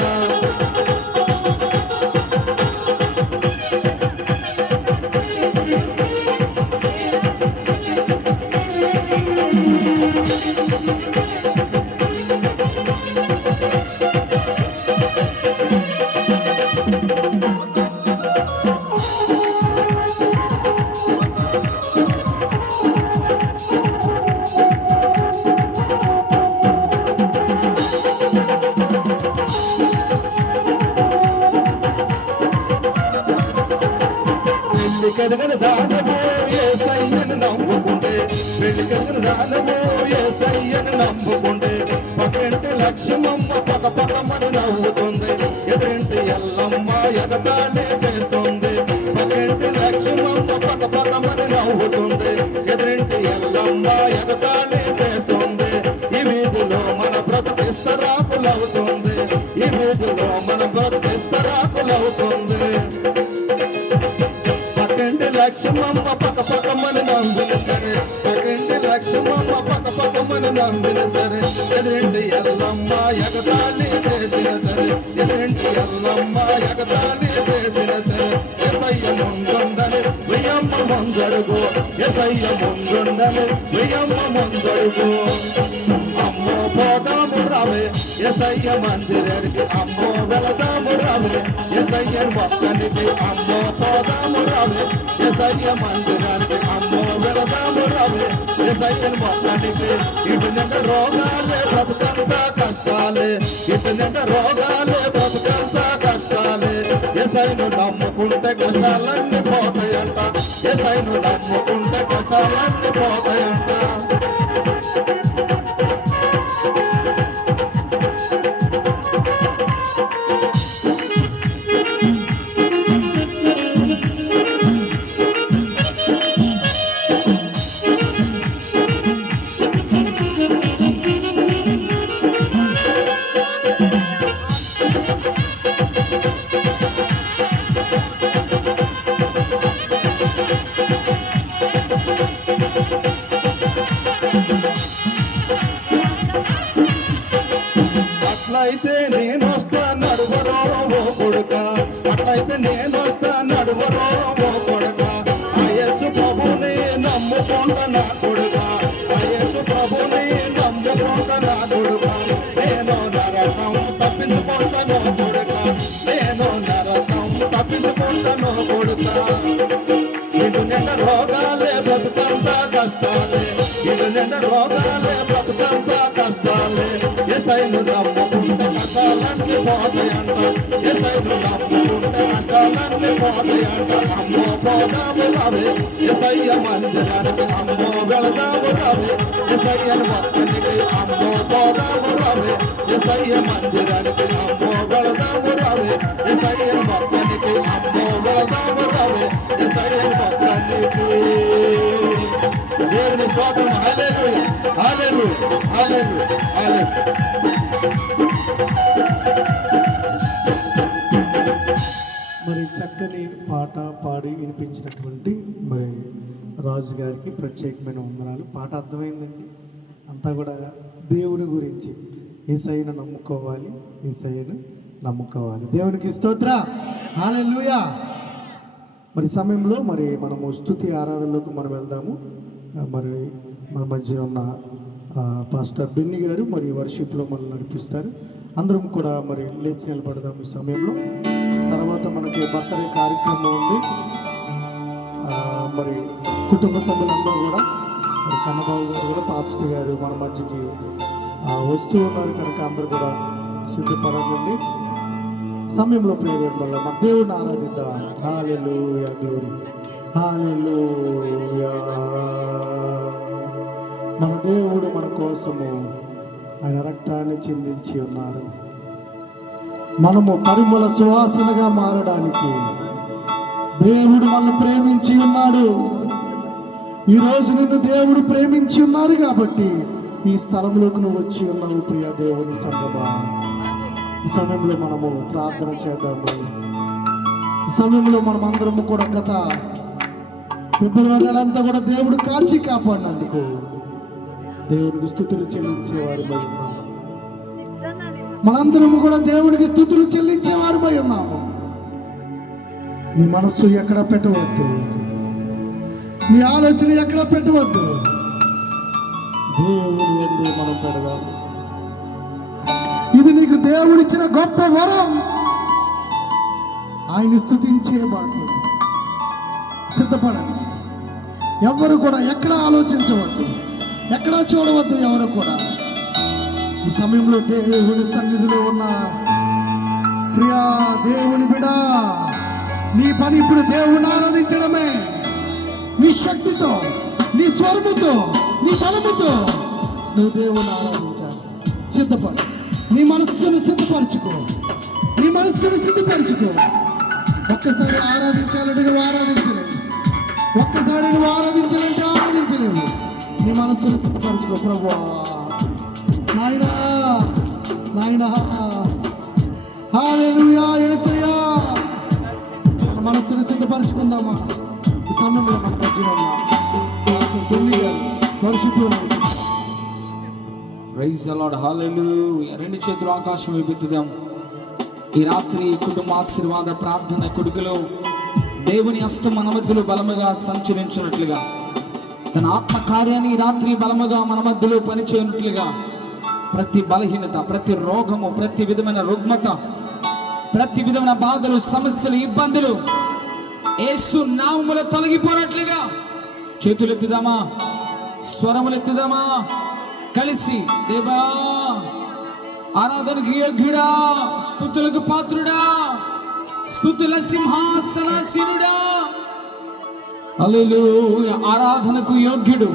పెళ్ళికెదగని దానము యేసయ్యను నమ్ముకుంటే, పెళ్ళికెదగని దానము యేసయ్యను నమ్ముకుంటే, పక్కింటి లక్ష్మమ్మ పక పకమని నవ్వుతుంది, ఎదురింటి ఎల్లమ్మ ఎగతాళి చేస్తుంది. పక్కింటి లక్ష్మమ్మ పక పకమని నవ్వుతుంది, ఎదురింటి ఎల్లమ్మ ఎగతాళి చేస్తుంది. ఈ వీధిలో మన బ్రతుకిస్తరాకులవుతుంది, ఈ వీధిలో మన బ్రతుకిస్తరాకులవుతుంది. పక్కింటి లక్ష్మమ్మ పక పకమని నవ్విన సరే, పక్కింటి లక్ష్మమ్మ పక పకమని నవ్విన సరే, ఎదురింటి ఎల్లమ్మ ఎగతాళి చేసిన సరే, ఎదురింటి ఎల్లమ్మ ఎగతాళి చేసిన సరే. ఎసయ్య ముందుండని వెయ్యమ్మ ముందడుగు, ఎసయ్య ముందుండని వెయ్యమ్మ ముందడుగు. అమ్మో పోదాము రావే ఎసయ్య మందిరానికి, అమ్మో వెళదాము రావే ఎసయ్యను భక్తానికి, అమ్మో పోదాము రావే ఎసయ్య మందిరానికి, అమ్మో వెళదాము రావే ఎసయ్యను భక్తానికి. ఇటు నిండా రోగాలే బ్రతుకంతా కష్టాలే, ఇటు నిండా రోగాలే బ్రతుకంతా కష్టాలే. ఎసయ్యను నమ్ముకుంటే కష్టాలన్నీ పోతాయంట, ఎసయ్యను నమ్ముకుంటే కష్టాలన్నీ పోతాయంట. అట్లయితే నేనొస్తా నడువరో ఓ కొడుక, అట్లయితే నేనొస్తా నడువరో ఓ కొడుక. ఆ యేసు ప్రభుని నమ్ముకుంట నా కొడుక, ఆ యేసు ప్రభుని నమ్ముకుంట నా కొడుక. నేను నరకం తప్పించుకుంటాను కొడుక, నేను నరకం తప్పించుకుంటాను కొడుక. ఇటు నిండా రోగాలే బ్రతుకంతా కష్టాలే, ఇటు నిండా రోగాలే బ్రతుకంతా కష్టాలే. ఎసైను నమ్ముకుంటే కష్టాలన్నీ పోతాయంట, ఎసైను నమ్ముకుంటే కష్టాలన్నీ పోతాయంట. అమ్మో పోదాము రావే ఎసయ్య మందిరానికి, అమ్మో వెళదాము రావే ఎసయ్యను భక్తానికి, అమ్మో పోదాము రావే ఎసయ్య మందిరానికి, అమ్మో వెళదాము రావే ఎసయ్యను భక్తానికి, అమ్మో వెళదాము రావే ఎసయ్యను భక్తానికి. దేవుని స్తోత్రం. హల్లెలూయా హల్లెలూయా హల్లెలూయా హల్లెలూయా. మరి చక్కని పాట పాడి వినిపించినటువంటి మరి రాజు గారికి ప్రత్యేకమైన వందనాలు. పాట అర్థమైందండి, అంతా కూడా దేవుని గురించి. యేసయ్యను నమ్ముకోవాలి, యేసయ్యను నమ్ముకోవాలి. దేవునికి స్తోత్ర, హల్లెలూయా. మరి సమయంలో మనము స్తుతి ఆరాధనలోకి మనం వెళ్దాము. మరి మన మధ్య ఉన్న పాస్టర్ బెన్నీ గారు మరి వర్షిప్లో మనల్ని నడిపిస్తారు. అందరం కూడా మరి లేచి నిలబడదాం ఈ సమయంలో. తర్వాత మనకి బర్త్డే కార్యక్రమం ఉంది. మరి కుటుంబ సభ్యులందరూ కూడా మరి కన్నబాబు గారు కూడా పాస్టర్ గారు మన మధ్యకి వస్తూ ఉన్నారు కనుక అందరూ కూడా సిద్ధపడండి. సమయంలో ప్రేమ వల్ల మన దేవుడిని ఆరాధిద్దాం. హల్లెలూయా, గ్లోరీ, హల్లెలూయా. మన దేవుడు మన కోసము ఆయన రక్తాన్ని చిందించి ఉన్నారు. మనము పరిమళ సువాసనగా మారడానికి దేవుడు మనల్ని ప్రేమించి ఉన్నాడు. ఈరోజు నిన్ను దేవుడు ప్రేమించి ఉన్నారు కాబట్టి ఈ స్థలంలోకి నువ్వు వచ్చి ఉన్నావు ప్రియ దేవుని సంగమా. ఈ సమయంలో మనము ప్రార్థన చేద్దాము. ఈ సమయంలో మనం అందరము కూడా గత ఫిబ్రవరి నెలంతా కూడా దేవుడు కాచి కాపాడినందుకు దేవునికి స్తుతులు చెల్లించేవారు పై ఉన్నాము. మనందరము కూడా దేవునికి స్తుతులు చెల్లించేవారు పై ఉన్నాము. నీ మనస్సు ఎక్కడ పెట్టవద్దు, నీ ఆలోచన ఎక్కడ పెట్టవద్దు. దేవుని యందు మనం పెడదాం. ఇది నీకు దేవుడిచ్చిన గొప్ప వరం. ఆయన స్తుతించే బాధ్యత. సిద్ధపడండి. ఎవరు కూడా ఎక్కడ ఆలోచించవద్దు, ఎక్కడా చూడవద్దు. ఎవరు కూడా ఈ సమయంలో దేవుని సన్నిధిలో ఉన్న ప్రియా దేవుని బిడ్డ, నీ పని ఇప్పుడు దేవుని ఆరాధించడమే. నీ శక్తితో, నీ స్వరముతో, నీ బలముతో నువ్వు దేవుని ఆరాధించాలి. సిద్ధపడు. నీ మనస్సును సిద్ధపరచుకో, నీ మనస్సును సిద్ధపరచుకో. ఒక్కసారి ఆరాధించాలంటే నువ్వు ఆరాధించలేవు, ఒక్కసారి నువ్వు ఆరాధించాలంటే ఆరాధించలేవు. నీ మనస్సును సిద్ధపరచుకో. ప్రభువా, నాయనా, నాయనా, హల్లెలూయా, యేసయ్యా. మన మనస్సును సిద్ధపరచుకుందామా? ఈ సమయంలో మన మధ్యలో ప్రైజ్ ది లార్డ్, హల్లెలూయా. రెండు చేతులు ఆకాశం వైపెత్తుదాం. ఈ రాత్రి కుటుంబ ఆశీర్వాద ప్రార్థన కొడుకులో దేవుని హస్తం మన మధ్యలో బలముగా సంచరించినట్లుగా, తన ఆత్మ కార్యాన్ని ఈ రాత్రి బలముగా మన మధ్యలో పనిచేయనట్లుగా, ప్రతి బలహీనత, ప్రతి రోగము, ప్రతి విధమైన రుగ్మత, ప్రతి విధమైన బాధలు, సమస్యలు, ఇబ్బందులు యేసు నామములో తొలగిపోనట్లుగా చేతులెత్తుదామా, స్వరములెత్తుదామా కలిసి. దేవా, ఆరాధనకు యోగ్యుడా, స్తుతులకు పాత్రుడా, స్తుతుల సింహాసనాసీనుడా, హల్లెలూయా. ఆరాధనకు యోగ్యుడు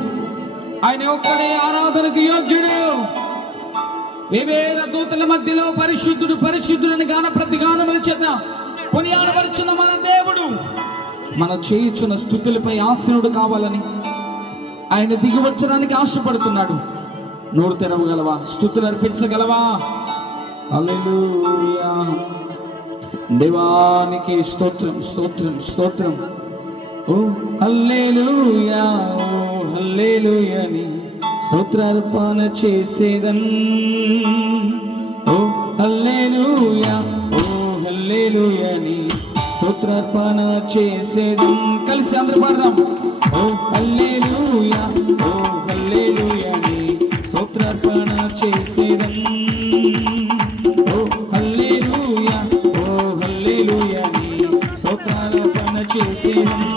ఆయన ఒక్కడే, ఆరాధనకు యోగ్యుడు. వేవేల దూతల మధ్యలో పరిశుద్ధుడు, పరిశుద్ధుడని గాన ప్రతి గానముల చేత కొనియాడబడుచున్న మన దేవుడు మన చేయుచున్న స్తుతులపై ఆసీనుడు కావాలని ఆయన దిగివచ్చడానికి ఆశపడుతున్నాడు. నోరు తెరవగలవా? స్తుతులు అర్పించగలవా? హల్లెలూయా. దేవానికి స్తోత్రం, స్తోత్రం, స్తోత్రం. ఓ హల్లెలూయా, ఓ హల్లెలూయా ని స్తోత్రార్పణ చేసేదన్. ఓ హల్లెలూయా, ఓ హల్లెలూయా ని స్తోత్రార్పణ చేసేదన్. కలిసి అందరూ పాడదాం. ఓ హల్లెలూయా, ఓ హల్లెలూయా ని స్తోత్రార్పణ చేసేదన్. ఓ హల్లెలూయా, ఓ హల్లెలూయా ని స్తోత్రార్పణ చేసేదన్.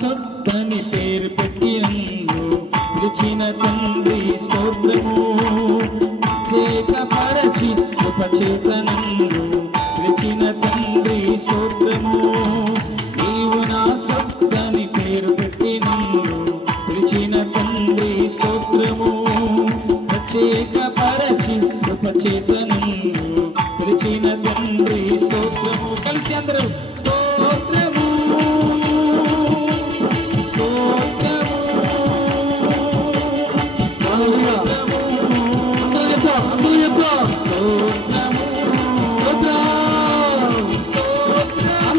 సొత్తని పేరు పెట్టి నన్ను పిలిచిన తండ్రి స్తోత్రము చేతపరచి ఉపచేత నన్ను పిలిచిన తండ్రి స్తోత్రము నీవు నా సొత్తని పేరు పెట్టి నన్ను పిలిచిన తండ్రి స్తోత్రము ప్రత్యేకపరచి ఉపచేత నన్ను పిలిచిన తండ్రి స్తోత్రము కలిసి అందరూ స్తోత్రము స్తోత్రము స్తోత్రము స్తోత్రము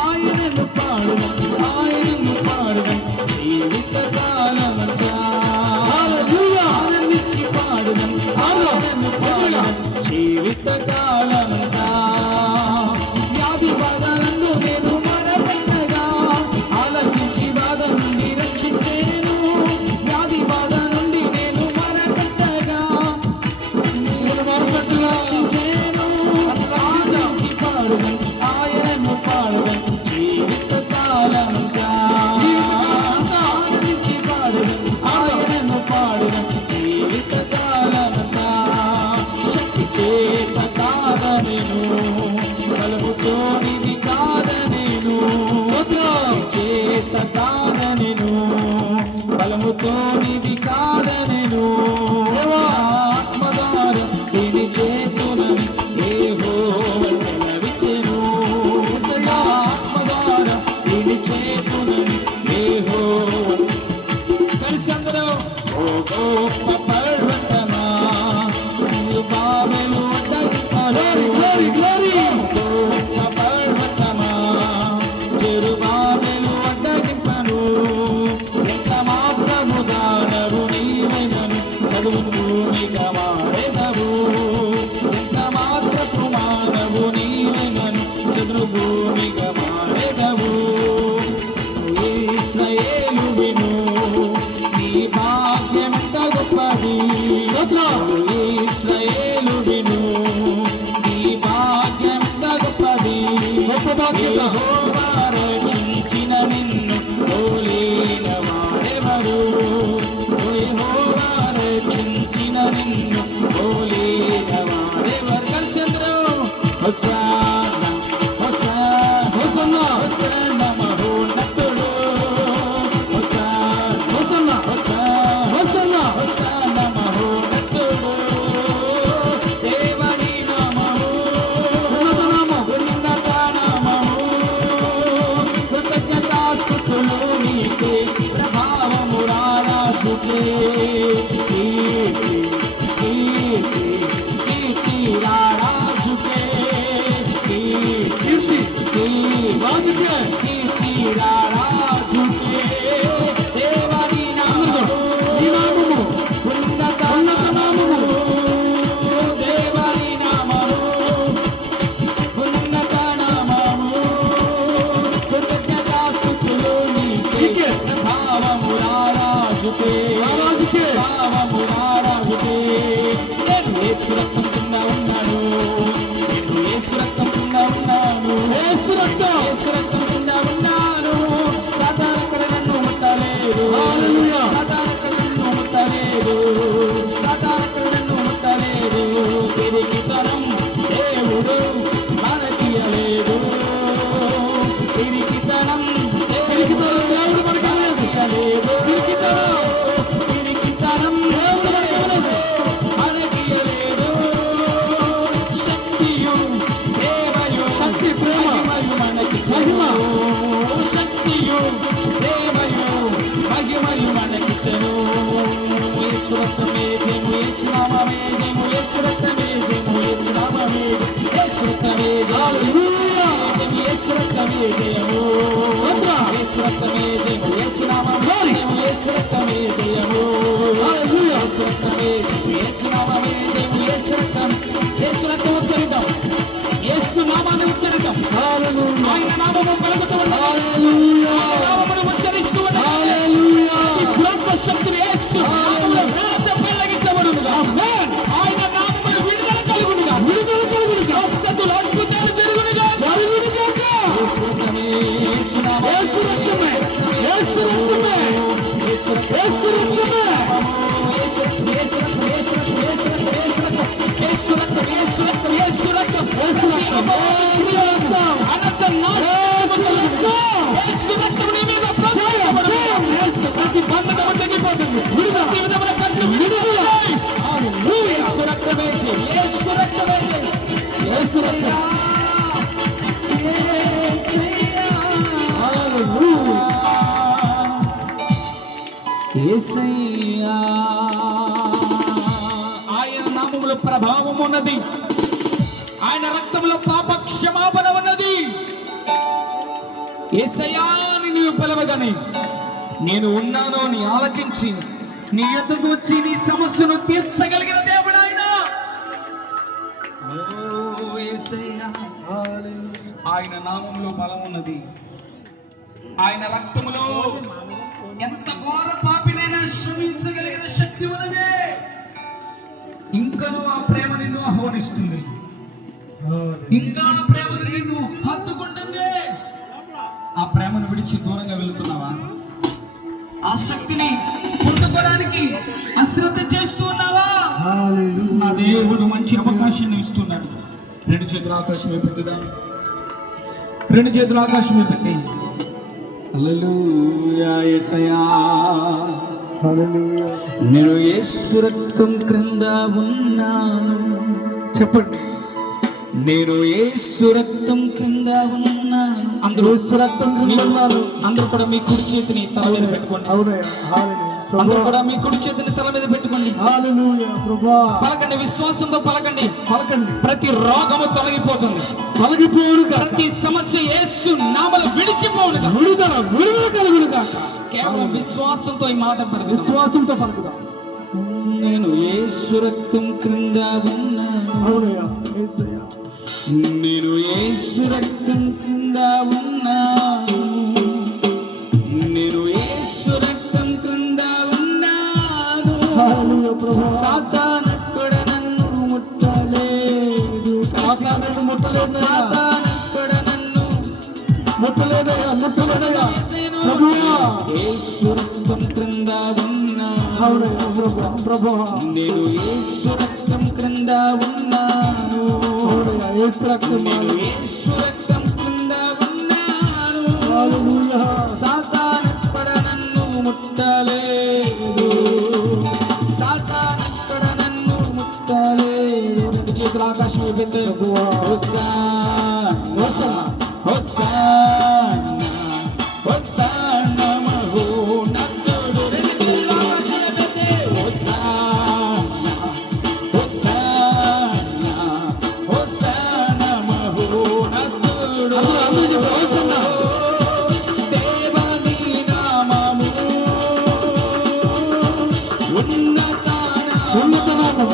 ఆయనను పాడున జీవిత కాలమంతా ఆనందించి పాడున ఆయనను పాడున జీవిత కాలమంతా వ్యాధి బాధలను నేను మరపెట్టగా ఆలకించి బాధ నుండి రక్షించేను వ్యాధి బాధ నుండి నేను మరపెట్టగా రక్షించేను ఆలకించి పాడున ఆయనను పాడున జీవిత కాలమంతా ఆనందించి పాడున ఆయనను పాడున జీవిత కాలమంతా శక్తి చేత కాదనేను బలముతోనిది కాదనేను చేత కాదనేను బలముతోనిది కాదనేను ఆత్మదారం ఇది చేతునని యెహోవా సెలవిచ్చెను ఆత్మదారం ఇది చేతునని యెహోవా కలిసి అందరూ ఓ గొప్ప పర్వతమా నీవు బాబెలు గొప్ప పర్వతమా చెరుబాబెలు అడ్డగింపను ఎంత మాత్రము దానవు నీవెనను చదువు భూమిగా మారెదవు ఎంత మాత్రపు మానవు నీవెనను చదువు భూమిగా మారెదవు ఇశ్రాయేలు విను నీ భాగ్యమెంత గొప్పది ఇశ్రాయేలు విను నీ భాగ్యమెంత గొప్పది యెహోవా రక్షించిన నిన్ను పోలిన వాడెవరు యెహోవా రక్షించిన నిన్ను పోలిన వాడెవరు కలిసి అందరూ హోసానా హోసానా హోసానా మహోన్నతుడు హోసానా హోసానా హోసానా మహోన్నతుడు దేవని నామము ఉన్నత నామము కృతజ్ఞతాస్తుతులు నీకే ప్రభావము రారాజుకే కీర్తి రారాజుకే కీర్తి రారాజుకే దేవని నామము ఉన్నత నామము దేవని నామము ఉన్నత నామము కృతజ్ఞతాస్తుతులు నీకే ప్రభావము రారాజుకే భావము రారాజుకే నేను యేసు రక్తం కింద ఉన్నాను నేను యేసు రక్తం కింద ఉన్నాను యేసు రక్తం కింద ఉన్నాను సాధారణ నన్ను ముట్టలేదు సాధారణ నన్ను ముట్టలేదు సాధారణ నన్ను ముట్టలేదు తిరిగితనం దేవుడు మనకియలేదు తిరిగితనం దేవుడు మనకియలేదు తిరిగితనం దేవుడు మనకియలేదు శక్తియు ప్రేమయు మహిమయు మనకి శక్తియు ప్రేమయు మహిమయు మనకిచ్చెను యేసు రక్తమే జయము యేసు నామమే జయము యేసు రక్తమే జయము యేసు నామమే యేసు రక్తమే జయము యేసు రక్తమే జయము యేసు రక్తమే జయము యేసు నామమే జయము యేసు రక్తమే జయము యేసు యేసు రక్తమే యేసు నామమే జయము యేసు రక్తం యేసు రక్తం ఉచ్చరిద్దాం యేసు నామాన్ని ఉచ్చరిద్దాం ఆయన నామము పలుకుతూ ఉన్నాం ఆయన నామమును ఉచ్చరిస్తూ ఉన్నాం ఈ దురాత్మ శక్తులు యేసు నామములో పెళ్ళగించబడునుగా ఆయన నామములో విడుదల కలుగునుగా స్వస్థతలు అద్భుతాలు జరుగునుగా యేసు రక్తమే యేసు నామమే యేసు రక్తమే యేసు రక్తమే యేసు రక్తమే ఆయన నామములో ప్రభావం ఉన్నది ఆయన రక్తంలో పాప క్షమాపణ ఉన్నది యేసయ్యా అని నీవు పిలవగానే నేను ఉన్నాను అని ఆలకించి నీ యొద్దకు వచ్చి నీ సమస్యను తీర్చగలిగిన దేవుడు ఆయన ఓ యేసయ్యా ఆయన నామములో బలం ఉన్నది ఆయన రక్తములో ఎంత ఘోర పాపినైనా క్షమించగలిగిన శక్తి ఉన్నది ఇంకనూ ఆ ప్రేమ నిన్ను ఆహ్వానిస్తుంది ఇంకా ఆ ప్రేమను నిన్ను హత్తుకుంటుంది ఆ ప్రేమను విడిచి దూరంగా వెళుతున్నావా ఆ శక్తిని పొందుకోవడానికి అశ్రద్ధ చేస్తూ ఉన్నావా నా దేవుడు మంచి అవకాశాన్ని ఇస్తున్నాడు రెండు చేతులు ఆకాశం పెట్టుదా రెండు చేతులు ఆకాశం పెట్టి హల్లెలూయా యేసయ్యా నేను యేసు రక్తం క్రింద ఉన్నాను చెప్పండి నేను యేసు రక్తం క్రింద ఉన్నాను అందరూ యేసు రక్తం క్రింద ఉన్నాను అందరూ కూడా మీ కుడి చేతిని తల మీద పెట్టుకోండి అవునయ్యా అందరూ కూడా మీ కుడి చేతిని తల మీద పెట్టుకోండి హల్లెలూయా ప్రభువా పలకండి విశ్వాసంతో పలకండి పలకండి ప్రతి రోగము తొలగిపోతుంది తొలగిపోవునుగా ప్రతి సమస్య యేసు నామములో విడిచిపోవునుగా విడుదల కలుగునుగా కేవలం విశ్వాసంతో ఈ మాట పలుకుదాం విశ్వాసంతో పలుకుదాం నేను యేసు రక్తం క్రింద ఉన్నాను అవునయ్యా యేసయ్యా నేను యేసు రక్తం క్రింద ఉన్నాను నేను యేసు రక్తం క్రింద ఉన్నాను హల్లెలూయా ప్రభువా సాతాను కూడా నన్ను ముట్టలేదు సాతాను ముట్టలేదు సాతాను కూడా నన్ను ముట్టలేదయ్యా ప్రభువా యేసు రక్తం క్రింద ఉన్నాను అవునయ్యా ప్రభువా నేను యేసు రక్తం క్రింద ఉన్నాను అవునయ్యా యేసు రక్తం నేను యేసు రక్తం క్రింద ఉన్నాను హల్లెలూయా సాతాను కూడా నన్ను ముట్టలేదు సాతాను కూడా నన్ను ముట్టలేదు రెండు చేతులు ఆకాశం అయిపోతే హోసానా మహోన్నతుడు రెండు చేతులు ఆకాశం అయిపోతే హోసానా మహోన్నతుడు దేవని నామము ఉన్నత నామము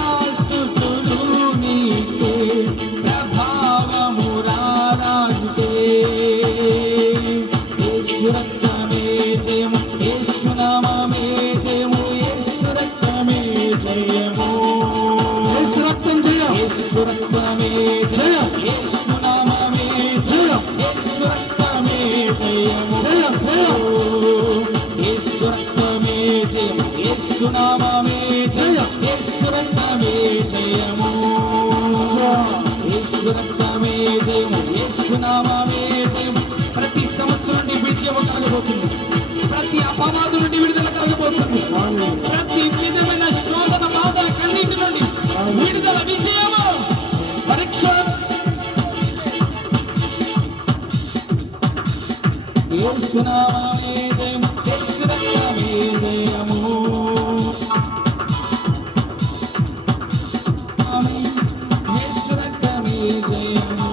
కృతజ్ఞతాస్తుతులు నీకే ప్రభావము రారాజుకే యేసు రక్తమే జయము యేసు నామమే జయము యేసు రక్తమే జయము యేసు రక్తం జయం యేసు రక్తమే జయం యేసు నామమే జయం యేసు రక్తమే జయము యేసు రక్తమే జయం యేసు నామమే జయం యేసు రక్తమే జయము యేసు రక్తమే జయము యేసు నామమే జయము ప్రతి సమస్య నుండి విజయం కలగబోతుంది ప్రతి అపవాదు నుండి విడుదల కలగబోతుంది ప్రతి విధమైన శోధన బాధ కన్నీటి నుండి విడుదల విజయము పరీక్ష యేసు నామమే జయము యేసు రక్తమే జయము యేసు రక్తమే జయము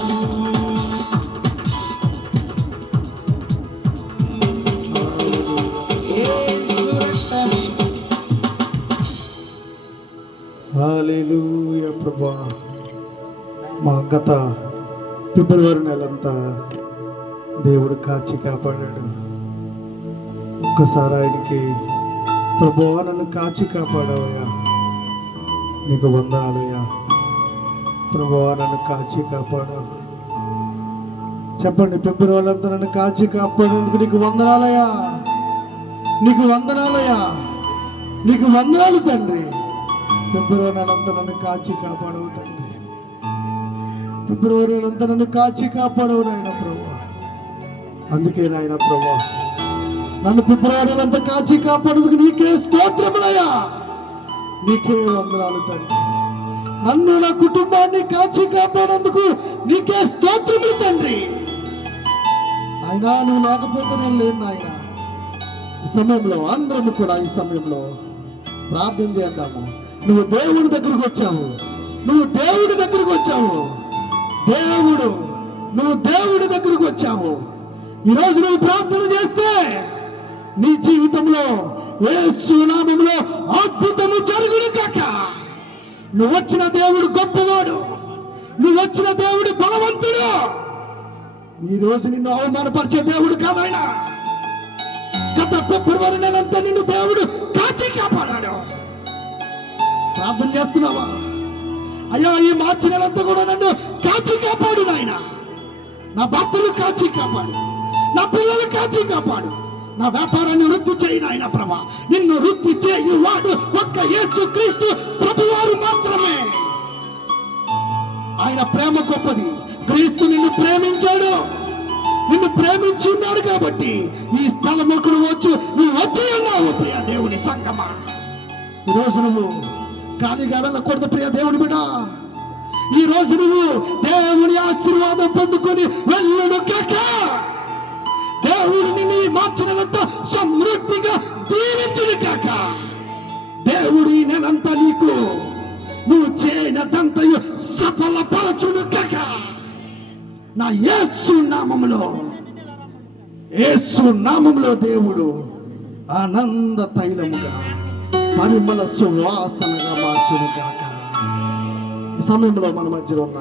యేసు ప్రభా మా గత ఫిబ్రవరి నెలంతా దేవుడు కాచి కాపాడాడు. ఒక్కసారి ఆయనకి ప్రభువా నన్ను కాచి కాపాడావయ్యా, నీకు వందనాలయ్యా. ప్రభువా నన్ను కాచి కాపాడావు. చెప్పండి, ఫిబ్రవరి అంతా నన్ను కాచి కాపాడేందుకు నీకు వందనాలయ్యా, నీకు వందనాలయ్యా, నీకు వందనాలు తండ్రి. ఫిబ్రవరి నెలంతా నన్ను కాచి కాపాడవు తండ్రి. ఫిబ్రవరి నెలంతా నన్ను కాచి కాపాడవు నాయన ప్రభా. అందుకే నాయన ప్రభా నన్ను ఫిబ్రవరి నెలంతా కాచి కాపాడేందుకు నీకే స్తోత్రములయ్యా, నీకే వందనాలు తండ్రి. నన్ను నా కుటుంబాన్ని కాచి కాపాడేందుకు నీకే స్తోత్రములు తండ్రి. అయినా నువ్వు లేకపోతే నేను లేను నాయన. ఈ సమయంలో అందరము కూడా ఈ సమయంలో ప్రార్థన చేద్దాము. నువ్వు దేవుడి దగ్గరకు వచ్చావు, నువ్వు దేవుడి దగ్గరకు వచ్చావు, నువ్వు దేవుడి దగ్గరకు వచ్చావు. ఈరోజు నువ్వు ప్రార్థన చేస్తే నీ జీవితంలో యేసు నామములో అద్భుతము జరుగును కాక. నువ్వు వచ్చిన దేవుడు గొప్పవాడు, నువ్వు వచ్చిన దేవుడు బలవంతుడు. ఈ రోజు నిన్ను అవమానపరిచే దేవుడు కాదాయన. గత ఫిబ్రవరి నెలంతా నిన్ను దేవుడు కాచి కాపాడాడు. ప్రార్థన చేస్తున్నావా? అయ్యా, ఈ మార్చి నెలంతా కూడా నన్ను కాచి కాపాడు నాయన. నా భర్తలు కాచి కాపాడు, నా పిల్లలు కాచి కాపాడు, నా వ్యాపారాన్ని వృద్ధి చేయి నాయన ప్రభా. నిన్ను వృద్ధి చేయువాడు ఒక్క యేసు క్రీస్తు ప్రభువారు మాత్రమే. ఆయన ప్రేమ గొప్పది. క్రీస్తు నిన్ను ప్రేమించాడు, నిన్ను ప్రేమించి ఉన్నాడు కాబట్టి ఈ స్థలముకు నువ్వు వచ్చి ఉన్నావు ప్రియ దేవుని సంగమా. ఈరోజు నువ్వు ఖాళీగా వెళ్ళకూడదు ప్రియ దేవుని బిడ్డ. ఈ రోజు నువ్వు దేవుని ఆశీర్వాదం పొందుకొని వెళ్ళును కాక. దేవుడు నిన్ను ఈ మార్చి నెలంతా సమృద్ధిగా దీవించును కాక. దేవుడు ఈ నెలంతా నీకు నువ్వు చేయనదంతయు సఫలపరచును కాక. నా యేసు నామములో దేవుడు ఆనంద తైలముగా పరిమళ సువాసనగా మార్చును కాక. ఈ సమయంలో మన మధ్యలో ఉన్న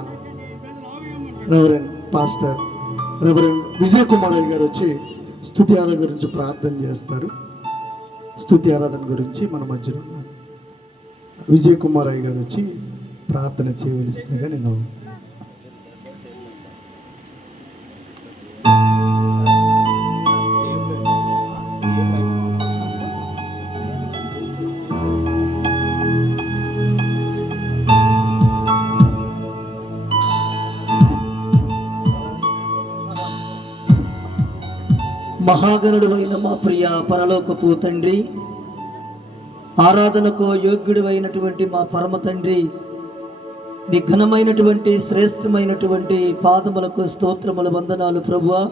reverend pastor reverend Vijay Kumar గారు వచ్చి స్తుతి ఆరాధన గురించి ప్రార్థన చేస్తారు. స్తుతి ఆరాధన గురించి మన మధ్యలో ఉన్న విజయ్ కుమార్ గారు వచ్చి ప్రార్థన చేయవలసిందిగా నేను మహాగణుడు అయిన మా ప్రియ పరలోకపు తండ్రి, ఆరాధనకు యోగ్యుడు అయినటువంటి మా పరమ తండ్రి, నీ ఘనమైనటువంటి శ్రేష్టమైనటువంటి పాదములకు స్తోత్రములు వందనాలు ప్రభువా.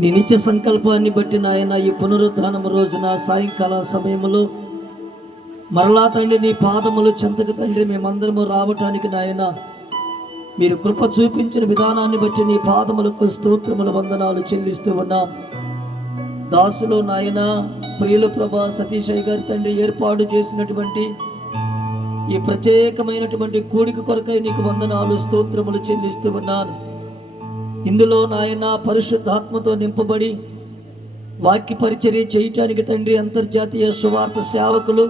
నీ నిత్య సంకల్పాన్ని బట్టి నాయన ఈ పునరుద్ధానము రోజున సాయంకాల సమయంలో మరలా తండ్రి నీ పాదములు చెంతకు తండ్రి మేమందరము రావటానికి నాయన మీరు కృప చూపించిన విధానాన్ని బట్టి నీ పాదములకు స్తోత్రముల వందనాలు చెల్లిస్తూ ఉన్నాం. దాసులో నాయన ప్రియుల ప్రభా సతీష్ గారి తండ్రి ఏర్పాటు చేసినటువంటి ఈ ప్రత్యేకమైనటువంటి కూడిక కొరకై నీకు వందనాలు స్తోత్రములు చెల్లిస్తూ ఉన్నాను. ఇందులో నాయన పరిశుద్ధాత్మతో నింపబడి వాక్య పరిచర్య చేయటానికి తండ్రి అంతర్జాతీయ సువార్త సేవకులు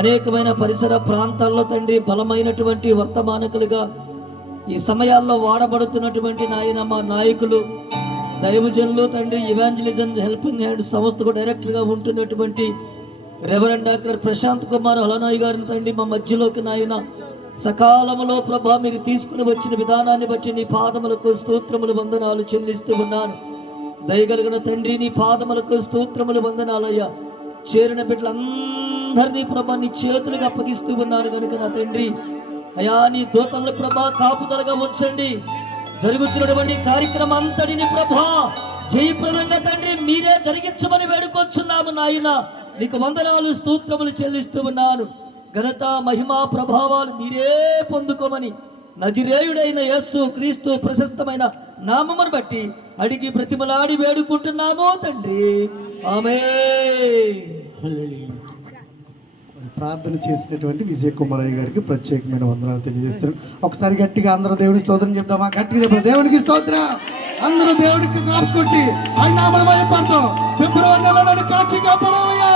అనేకమైన పరిసర ప్రాంతాల్లో తండ్రి బలమైనటువంటి వర్తమానకులుగా ఈ సమయాల్లో వాడబడుతున్నటువంటి నాయన మా నాయకులు దైవజనులు తండ్రి ఇవాంజలిజం హెల్పింగ్ హ్యాండ్ సంస్థకు డైరెక్టర్గా ఉంటున్నటువంటి రెవరెండ్ డాక్టర్ ప్రశాంత్ కుమార్ హలనాయ్ గారిని తండ్రి మా మధ్యలోకి నాయన సకాలంలో ప్రభా మీరు తీసుకుని వచ్చిన విధానాన్ని బట్టి నీ పాదములకు స్తోత్రములు వందనాలు చెల్లిస్తూ ఉన్నాను. దయగలిగిన తండ్రి నీ పాదములకు స్తోత్రములు వందనాలయ్యా. చేరిన బిడ్డలందరినీ ప్రభా నీ చేతులుగా అప్పగిస్తూ ఉన్నాను కనుక నా తండ్రి అయా నీ దూతల ప్రభా కాపుదలగా ఉంచండి. జరుగుతున్నటువంటి కార్యక్రమం అంతటిని ప్రభా జయప్రదంగా తండ్రి మీరే జరిగించమని వేడుకొచ్చున్నాము నాయన. నీకు వందనాలు స్తోత్రములు చెల్లిస్తూ ఉన్నాను. ఘనత మహిమ ప్రభావాలు మీరే పొందుకోమని నజరేయుడైన యేసు క్రీస్తు ప్రశస్తమైన నామమును బట్టి అడిగి బ్రతిమలాడి వేడుకుంటున్నాము తండ్రి. ఆమేన్. ప్రార్థన చేసినటువంటి విజయ్ కుమారయ్య గారికి ప్రత్యేకమైన వందనాలు తెలియజేస్తున్నాను. ఒకసారి గట్టిగా అందరూ దేవునికి స్తోత్రం చెప్దామా? గట్టిగా చెప్పండి, దేవునికి స్తోత్రం. అందరూ దేవునికి క్లాప్స్ కొట్టి ఆయన నామమును మహిమపడతాం. ఫిబ్రవరి నెలలో కాచి కాపాడవయ్యా,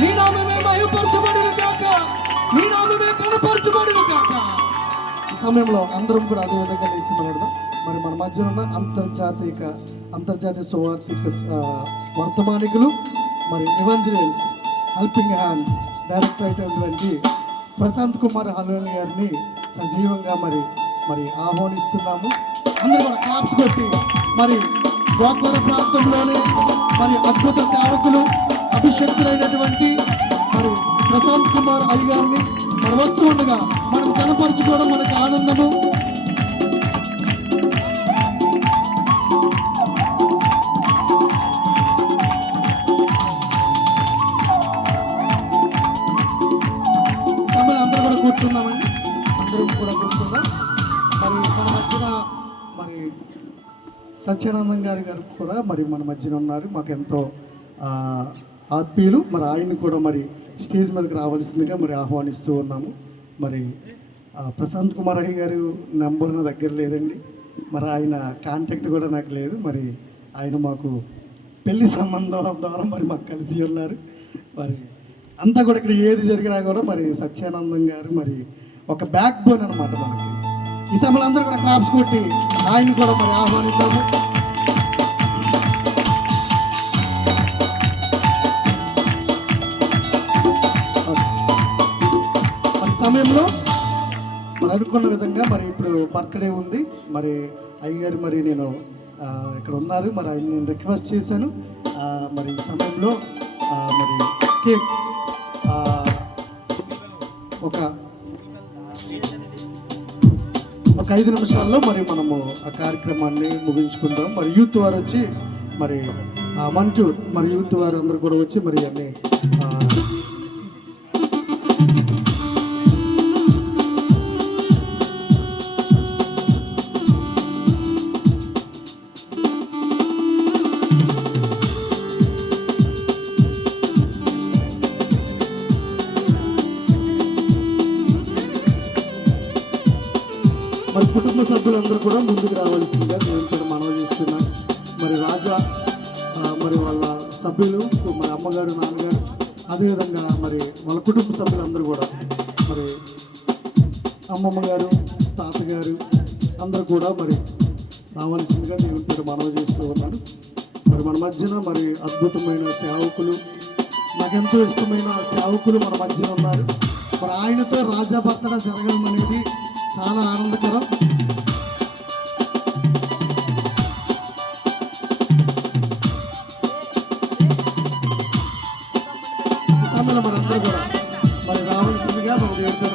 నీ నామమే మహిమపరచబడిన కాక, నీ నామమే కనపరచబడిన కాక. ఈ సమయంలో అందరం కూడా అదే విధంగా లేచి మాట్లాడదాం. మరి మన మధ్యన ఉన్న అంతర్జాతీయ సువార్థిక వర్తమానికులు, మరి ఎవాంజలిస్ట్, హెల్పింగ్ హ్యాండ్స్ డైరెక్టర్ అయినటువంటి ప్రశాంత్ కుమార్ హల్వన్ గారిని సజీవంగా మరి ఆహ్వానిస్తున్నాము. అందరూ కూడా క్లాప్స్ కొట్టి మరి గోకవరం ప్రాంతంలోనే మరి అద్భుత సేవకులు, అభిషక్తులైనటువంటి మరి ప్రశాంత్ కుమార్ అయ్య గారిని మరి వస్తూ ఉండగా మనం కనపరుచుకోవడం మనకు ఆనందము. అందరూ కూడా కూర్చున్నామండి, అందరం కూడా కూర్చున్నాం. మరి మన మధ్యన మరి సత్యానందం గారు కూడా మరి మన మధ్యన ఉన్నారు. మాకు ఎంతో ఆత్మీయులు. మరి ఆయన కూడా మరి స్టేజ్ మీదకి రావాల్సిందిగా మరి ఆహ్వానిస్తూ ఉన్నాము. మరి ప్రశాంత్ కుమార్ అయ్య గారు నెంబర్ నా దగ్గర లేదండి, మరి ఆయన కాంటాక్ట్ కూడా నాకు లేదు. మరి ఆయన మాకు పెళ్లి సంబంధం ద్వారా మరి మాకు కలిసి ఉన్నారు. మరి అంతా కూడా ఇక్కడ ఏది జరిగినా కూడా మరి సత్యానందం గారు మరి ఒక బ్యాక్ బోన్ అనమాట మనకి. ఈ సమయంలో అందరూ కూడా క్లాప్స్ కొట్టి ఆయన కూడా మరి ఆహ్వానిద్దాము. మరి సమయంలో మరి అనుకున్న విధంగా మరి ఇప్పుడు బర్త్డే ఉంది. మరి అయ్యగారు మరి నేను ఇక్కడ ఉన్నారు, మరి ఆయన నేను రిక్వెస్ట్ చేశాను. మరి ఈ సమయంలో మరి కేక్ ఒక 5 నిమిషాల్లో మరి మనము ఆ కార్యక్రమాన్ని ముగించుకుందాం. మరి యూత్ వారు వచ్చి మరి మంచూర్ మరి యూత్ వారు అందరూ కూడా వచ్చి మరి అన్ని మరి కుటుంబ సభ్యులందరూ కూడా ముందుకు రావాల్సిందిగా నేను కూడా మనవి చేస్తున్నాను. మరి రాజా మరి వాళ్ళ సభ్యులు, మరి అమ్మగారు, నాన్నగారు, అదేవిధంగా మరి వాళ్ళ కుటుంబ సభ్యులందరూ కూడా మరి అమ్మమ్మ గారు, తాతగారు అందరూ కూడా మరి రావాల్సిందిగా నేను కూడా మనవి చేస్తూ ఉన్నాను. మరి మన మధ్యన మరి అద్భుతమైన సేవకులు, నాకెంతో ఇష్టమైన సేవకులు మన మధ్యన ఉన్నారు. మరి ఆయనతో రాజా బర్త్డే జరగడం అనేది చాలా ఆనందకరం. సమయంలో మనందరూ కూడా మరి రావాల్సిందిగా మన దేవుడితో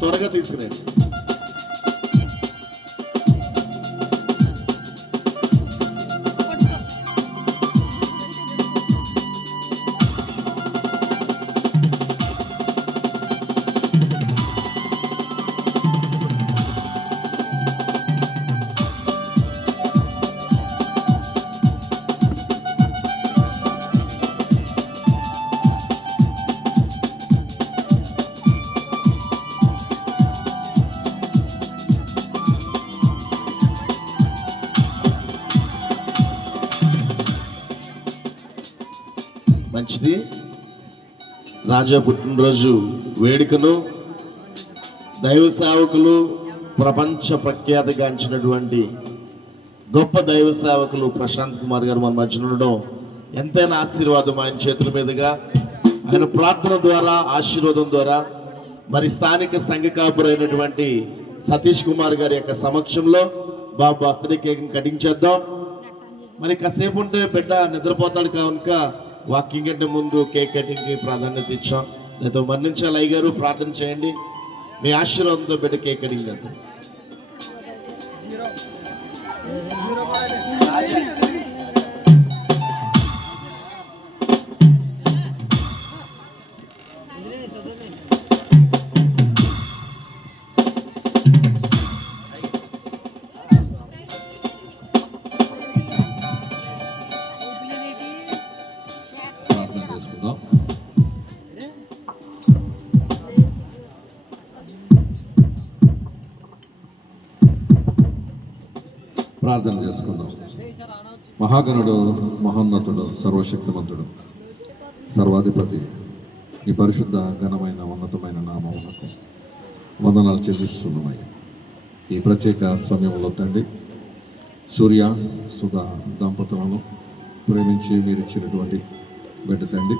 త్వరగా తీసుకురండి. మంచిది. రాజా పుట్టినరోజు వేడుకను దైవ సేవకులు, ప్రపంచ ప్రఖ్యాతిగాంచినటువంటి గొప్ప దైవ సేవకులు ప్రశాంత్ కుమార్ గారు మన మధ్య ఉండడం ఎంతైనా ఆశీర్వాదం. ఆయన చేతుల మీదుగా ఆయన ప్రార్థన ద్వారా, ఆశీర్వాదం ద్వారా మరి స్థానిక సంఘ కాపురైనటువంటి సతీష్ కుమార్ గారి యొక్క సమక్షంలో బాబు బర్త్డే కేక్ కటింగ్ చేద్దాం. మరి కాసేపు ఉంటే బిడ్డ నిద్రపోతాడు కనుక వాకింగ్ కంటే ముందు కేక్ కటింగ్కి ప్రాధాన్యత ఇచ్చాం. దాంతో మరణించాలి. అయ్య గారు ప్రార్థన చేయండి, మీ ఆశీర్వాదంతో బిడ్డ కేక్ కటింగ్ చేద్దాం. చేసుకుందాం. ప్రార్థన చేసుకుందాం. మహాగణుడు, మహోన్నతుడు, సర్వశక్తిమంతుడు, సర్వాధిపతి, ఈ పరిశుద్ధ ఘనమైన ఉన్నతమైన నామమునకు వందనాలు చెల్లిస్తున్నామయ్యా. ఈ ప్రత్యేక సమయంలో తండ్రి సూర్య సుధా దంపతులను ప్రేమించి మీరు ఇచ్చినటువంటి బిడ్డ తండ్రి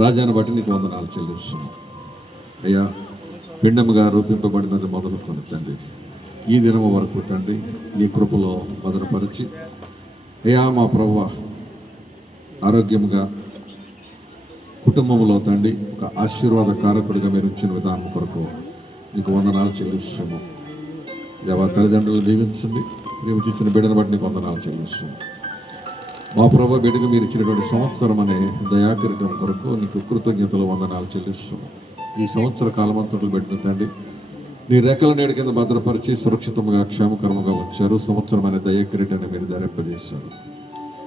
రాజాను బట్టి నీకు వందనాలు చెల్లిస్తున్నాం అయ్యా. పిండముగా రూపింపబడినది మొదలుకొని తండ్రి ఈ దినము వరకు తండ్రి నీ కృపలో భద్రపరిచి అయ్యా మా ప్రభువా ఆరోగ్యంగా కుటుంబంలో తండ్రి ఒక ఆశీర్వాద కారకుడిగా మీరు ఇచ్చిన విధానం కొరకు నీకు వందనాలు చెల్లిస్తున్నాము. దేవా తల్లిదండ్రులు దీవించండి, మేము ఇచ్చిన బిడ్డను బట్టి నీకు వందనాలు చెల్లిస్తున్నాము. మా ప్రభు బిడ్డకు మీరు ఇచ్చినటువంటి సంవత్సరం అనే దయాకిరీటం కొరకు నీకు కృతజ్ఞతలు వందనాలు చెల్లిస్తున్నాము. ఈ సంవత్సర కాలమంతట్లు పెట్టిన తండ్రి నీ రెక్కల నీడ కింద భద్రపరిచి సురక్షితంగా క్షేమకరముగా వచ్చారు. సంవత్సరమైన దయాకిరీటాన్ని మీరు ధరింపజేశారు.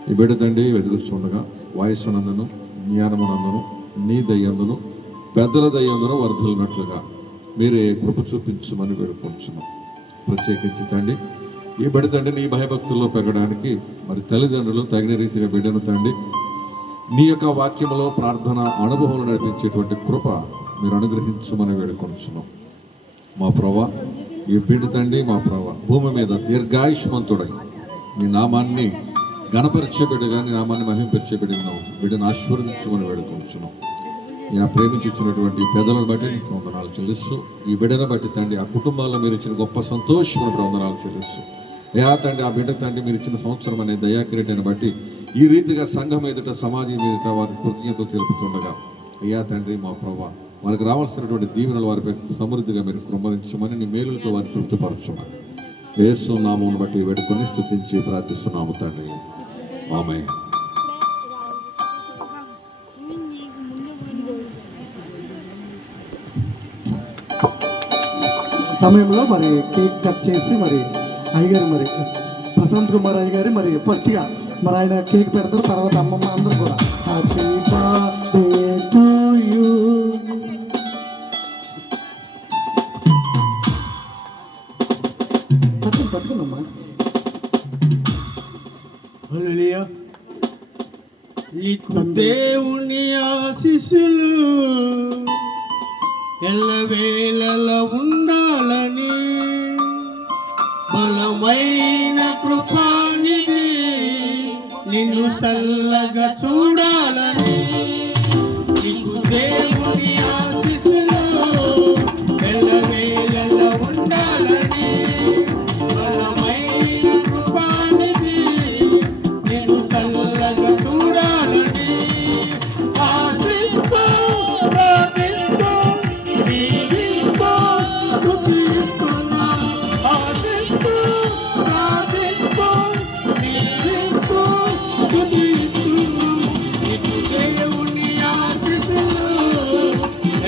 ఈ బిడ్డ తండ్రి వెతుకుతుండగా వయస్సునందును జ్ఞానమునందును నీ దయ్యందును పెద్దల దయ్యందును వర్ధిల్లినట్లుగా మీరే కృప చూపించమని వేడుకుంటున్నాం. ప్రత్యేకించి తండ్రి ఈ బిడ్డ తండ్రి నీ భయభక్తుల్లో పెరగడానికి మరి తల్లిదండ్రులు తగిన రీతిగా బిడ్డను తండ్రి నీ యొక్క వాక్యములో ప్రార్థన అనుభవంలో నడిపించేటువంటి కృప మీరు అనుగ్రహించమని వేడుకుంటున్నాం. మా ప్రభా ఈ బిడ్డ తండ్రి మా ప్రభా భూమి మీద దీర్ఘాయుష్మంతుడై నీ నామాన్ని గణపరిచే బిడ్డగా నీ నామాన్ని మహింపరిచే బిడ్డను బిడ్డను ఆశీర్వదించమని వేడుకుంటున్నాం. ఆ ప్రేమించి ఇచ్చినటువంటి పెద్దలను బట్టి నీకు వందనాలు చెల్లిస్తూ ఈ బిడ్డను బట్టి తండ్రి ఆ కుటుంబాల్లో మీరు ఇచ్చిన గొప్ప సంతోషమైన వందనాలు చెల్లిస్తూ అయ్యా తండ్రి ఆ బిడ్డ తండ్రి మీరు ఇచ్చిన సంవత్సరం అనే దయాకిరీటాన్ని బట్టి ఈ రీతిగా సంఘం ఎదుట సమాజం ఎదుట వారి కృతజ్ఞతలు తెలుపుతుండగా అయ్యా తండ్రి మా ప్రభా వారికి రావాల్సినటువంటి దీవెనలు వారిపై సమృద్ధిగా మీరు కృమ్మరించమని నీ మేలులతో వారిని తృప్తిపరచమని యేసు నామమును బట్టి వేడుకొని స్తుతించి ప్రార్థిస్తున్నాము తండ్రి. ఆమేన్. సమయంలో మరి కేక్ కట్ చేసి మరి అయ్యగారు మరి ప్రశాంత్ కుమార్ అయ్యగారు మరి ఫస్ట్గా మరి ఆయన కేక్ పెడతారు. తర్వాత అమ్మమ్మ అందరూ కూడా హ్యాపీ బర్త్డే టు యూ. పట్టుకున్నమ్మా. నీకు దేవుని ఆశీస్సులు ఎల్లవేళలా ఉండాలని బలమైన కృపానిధి నిన్ను చల్లగా చూడాలని నీకు దేవుని ఆశీస్సులు ఎల్లవేళలా ఉండాలని బలమైన కృపానిధి నిన్ను చల్లగా చూడాలని ఆశిస్తూ ప్రార్థిస్తూ దీవిస్తూ స్తుతిస్తున్నా. ఆశిస్తూ ప్రార్థిస్తూ దీవిస్తూ స్తుతిస్తున్నా. నీకు దేవుని ఆశీస్సులు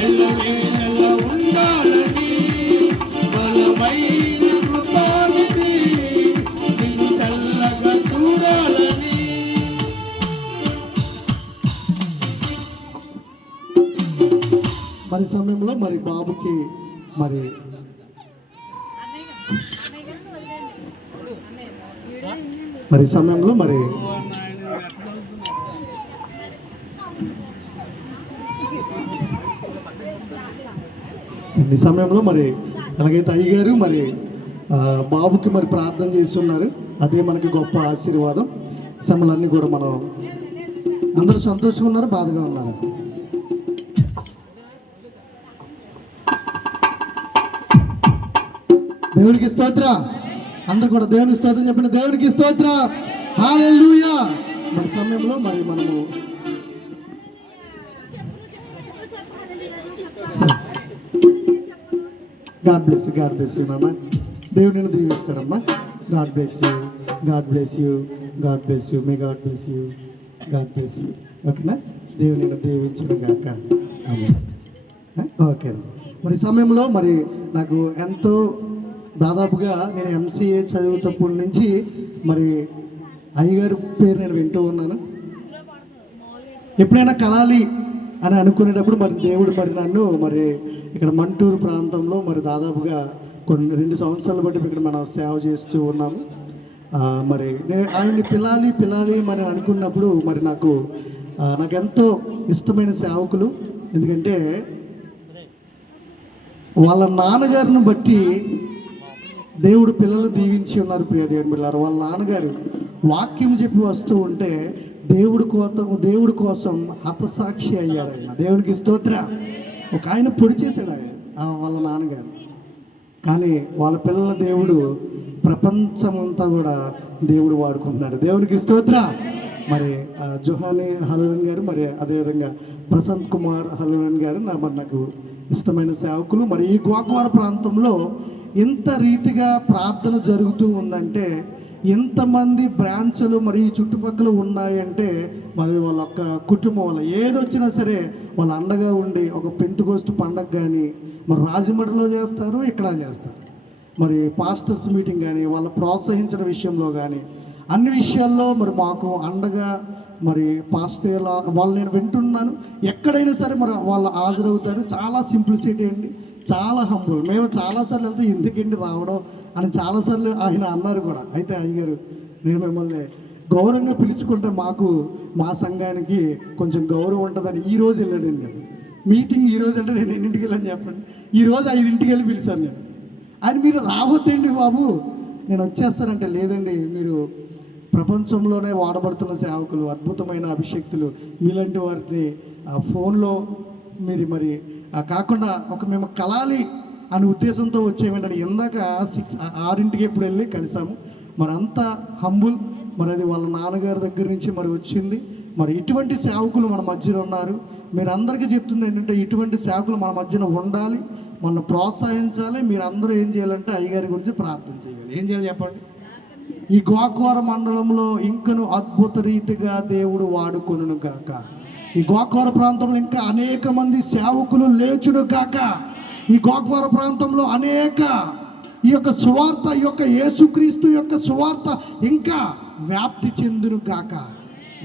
ఎల్లవేళలా ఉండాలని బలమైన కృపానిధి నిన్ను చల్లగా చూడాలని. మరి సమయంలో మరి బాబుకి మరి సమయంలో మరి ఈ సమయంలో మరి ఎలాగైతే అయ్యగారు మరి బాబుకి మరి ప్రార్థన చేసి ఉన్నారు, అదే మనకి గొప్ప ఆశీర్వాదం. సమయాలన్నీ కూడా మనం అందరూ సంతోషంగా ఉన్నారు, బాధగా ఉన్నారు. దేవునికి స్తోత్ర. అందరూ కూడా దేవునికి స్తోత్రం చెప్పిన దేవునికి స్తోత్ర. హల్లెలూయా. మన సమయంలో మరి మనము గాడ్ బ్లెస్ యూ మామ. దేవుడు నిన్ను దీవిస్తాడమ్మా. God bless you, God bless you, God bless you, may God bless you, God bless you. ఓకేనా? దేవుడు నిన్ను దీవించడం గాక. ఓకే. మరి సమయంలో మరి నాకు ఎంతో దాదాపుగా నేను ఎంసీఏ చదివేటప్పటి నుంచి మరి అయ్యగారి పేరు నేను వింటూ ఉన్నాను. ఎప్పుడైనా కలాలి అని అనుకునేటప్పుడు మరి దేవుడు మరి నన్ను మరి ఇక్కడ మంటూరు ప్రాంతంలో మరి దాదాపుగా 2 సంవత్సరాలు బట్టి ఇక్కడ మనం సేవ చేస్తూ ఉన్నాము. మరి నేను ఆయన్ని పిలాలి మరి అనుకున్నప్పుడు మరి నాకెంతో ఇష్టమైన సేవకులు. ఎందుకంటే వాళ్ళ నాన్నగారిని బట్టి దేవుడు పిల్లలు దీవించి ఉన్నారు. ప్రియ దేవుని పిల్లలు, వాళ్ళ నాన్నగారు వాక్యం చెప్పి వస్తూ ఉంటే దేవుడి కోసం హతసాక్షి అయ్యారు ఆయన. దేవునికి స్తోత్ర. ఒక ఆయన పొడి చేశాడు ఆయన వాళ్ళ నాన్నగారు. కానీ వాళ్ళ పిల్లల దేవుడు ప్రపంచమంతా కూడా దేవుడు వాడుకుంటున్నాడు. దేవునికి స్తోత్ర. మరి జోహాని హలువన్ గారు, మరి అదేవిధంగా ప్రశాంత్ కుమార్ హలువన్ గారు నాకు ఇష్టమైన సేవకులు. మరి ఈ గోకవరం ప్రాంతంలో ఎంత రీతిగా ప్రార్థన జరుగుతూ ఉందంటే, ఎంతమంది బ్రాంచ్లు మరి ఈ చుట్టుపక్కల ఉన్నాయంటే మరి వాళ్ళ ఒక్క కుటుంబం వల్ల ఏదొచ్చినా సరే వాళ్ళ అండగా ఉండి ఒక పెంతుకోస్తు పండగ కానీ మరి రాజమండ్రిలో చేస్తారు, ఇక్కడ చేస్తారు. మరి పాస్టర్స్ మీటింగ్ కానీ వాళ్ళ ప్రోత్సహించిన విషయంలో కానీ అన్ని విషయాల్లో మరి మాకు అండగా మరి పాస్టర్ వాళ్ళు నేను వింటున్నాను. ఎక్కడైనా సరే మరి వాళ్ళు హాజరవుతారు. చాలా సింప్లిసిటీ అండి, చాలా హంబుల్. మేము చాలాసార్లు వెళ్తే ఎందుకండి రావడం అని చాలాసార్లు ఆయన అన్నారు కూడా. అయితే అయ్యగారు, నేను మిమ్మల్ని గౌరవంగా పిలుచుకుంటే మా సంఘానికి కొంచెం గౌరవం ఉంటుందని ఈరోజు వెళ్ళాడండి నేను మీటింగ్. ఈరోజు అంటే నేను ఎన్నింటికి వెళ్ళని చెప్పండి, ఈరోజు 5ంటికి వెళ్ళి పిలిచాను నేను. ఆయన మీరు రావద్దండి బాబు, నేను వచ్చేస్తానంటే లేదండి, మీరు ప్రపంచంలోనే వాడబడుతున్న సేవకులు, అద్భుతమైన అభిషక్తులు, మీలాంటి వారిని ఫోన్లో మీరు మరి కాకుండా మేము కలాలి అనే ఉద్దేశంతో వచ్చేవేంటంటే ఇందాక 6ంటికి ఎప్పుడు వెళ్ళి కలిసాము. మరి అంత హంబుల్. మరి అది వాళ్ళ నాన్నగారి దగ్గర నుంచి మరి వచ్చింది. మరి ఇటువంటి సేవకులు మన మధ్యలో ఉన్నారు. మీరు అందరికీ చెప్తుంది ఏంటంటే ఇటువంటి సేవకులు మన మధ్యన ఉండాలి, మనం ప్రోత్సహించాలి. మీరు అందరూ ఏం చేయాలంటే అయ్యగారి గురించి ప్రార్థన చేయాలి. ఏం చేయాలి చెప్పండి? ఈ గోకవరం మండలంలో ఇంకను అద్భుత రీతిగా దేవుడు వాడుకొనును గాక. ఈ గోకవరం ప్రాంతంలో ఇంకా అనేక మంది సేవకులు లేచును గాక. ఈ గోకవరం ప్రాంతంలో అనేక ఈ యొక్క సువార్త, ఈ యొక్క యేసుక్రీస్తు యొక్క సువార్త ఇంకా వ్యాప్తి చెందును గాక.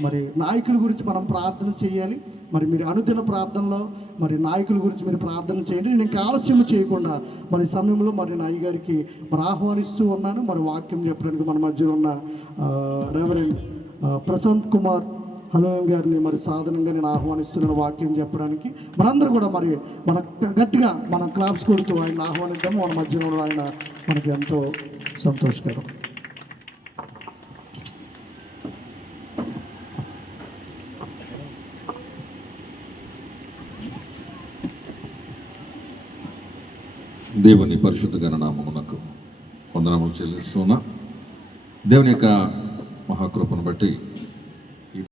మరి నాయకుల గురించి మనం ప్రార్థన చేయాలి. మరి మీరు అనుదిన ప్రార్థనలో మరి నాయకుల గురించి మీరు ప్రార్థన చేయండి. నేను ఇంకా ఆలస్యం చేయకుండా మరి సమయంలో మరి నా అయ్యగారికి మరి ఆహ్వానిస్తూ ఉన్నాను. మరి వాక్యం చెప్పడానికి మన మధ్యలో ఉన్న రెవరెండ్ ప్రశాంత్ కుమార్ హలువన్ గారిని మరి సాధారణంగా నేను ఆహ్వానిస్తున్నాను వాక్యం చెప్పడానికి. మనందరూ కూడా మరి గట్టిగా మనం క్లాప్స్ కొడుతూ ఆయన ఆహ్వానిద్దాము. మన మధ్యలో ఆయన మనకి ఎంతో సంతోషకరం. దేవుని పరిశుద్ధ గణనామమునకు వందనములు చెల్లిస్తున్నా. దేవుని యొక్క మహాకృపను బట్టి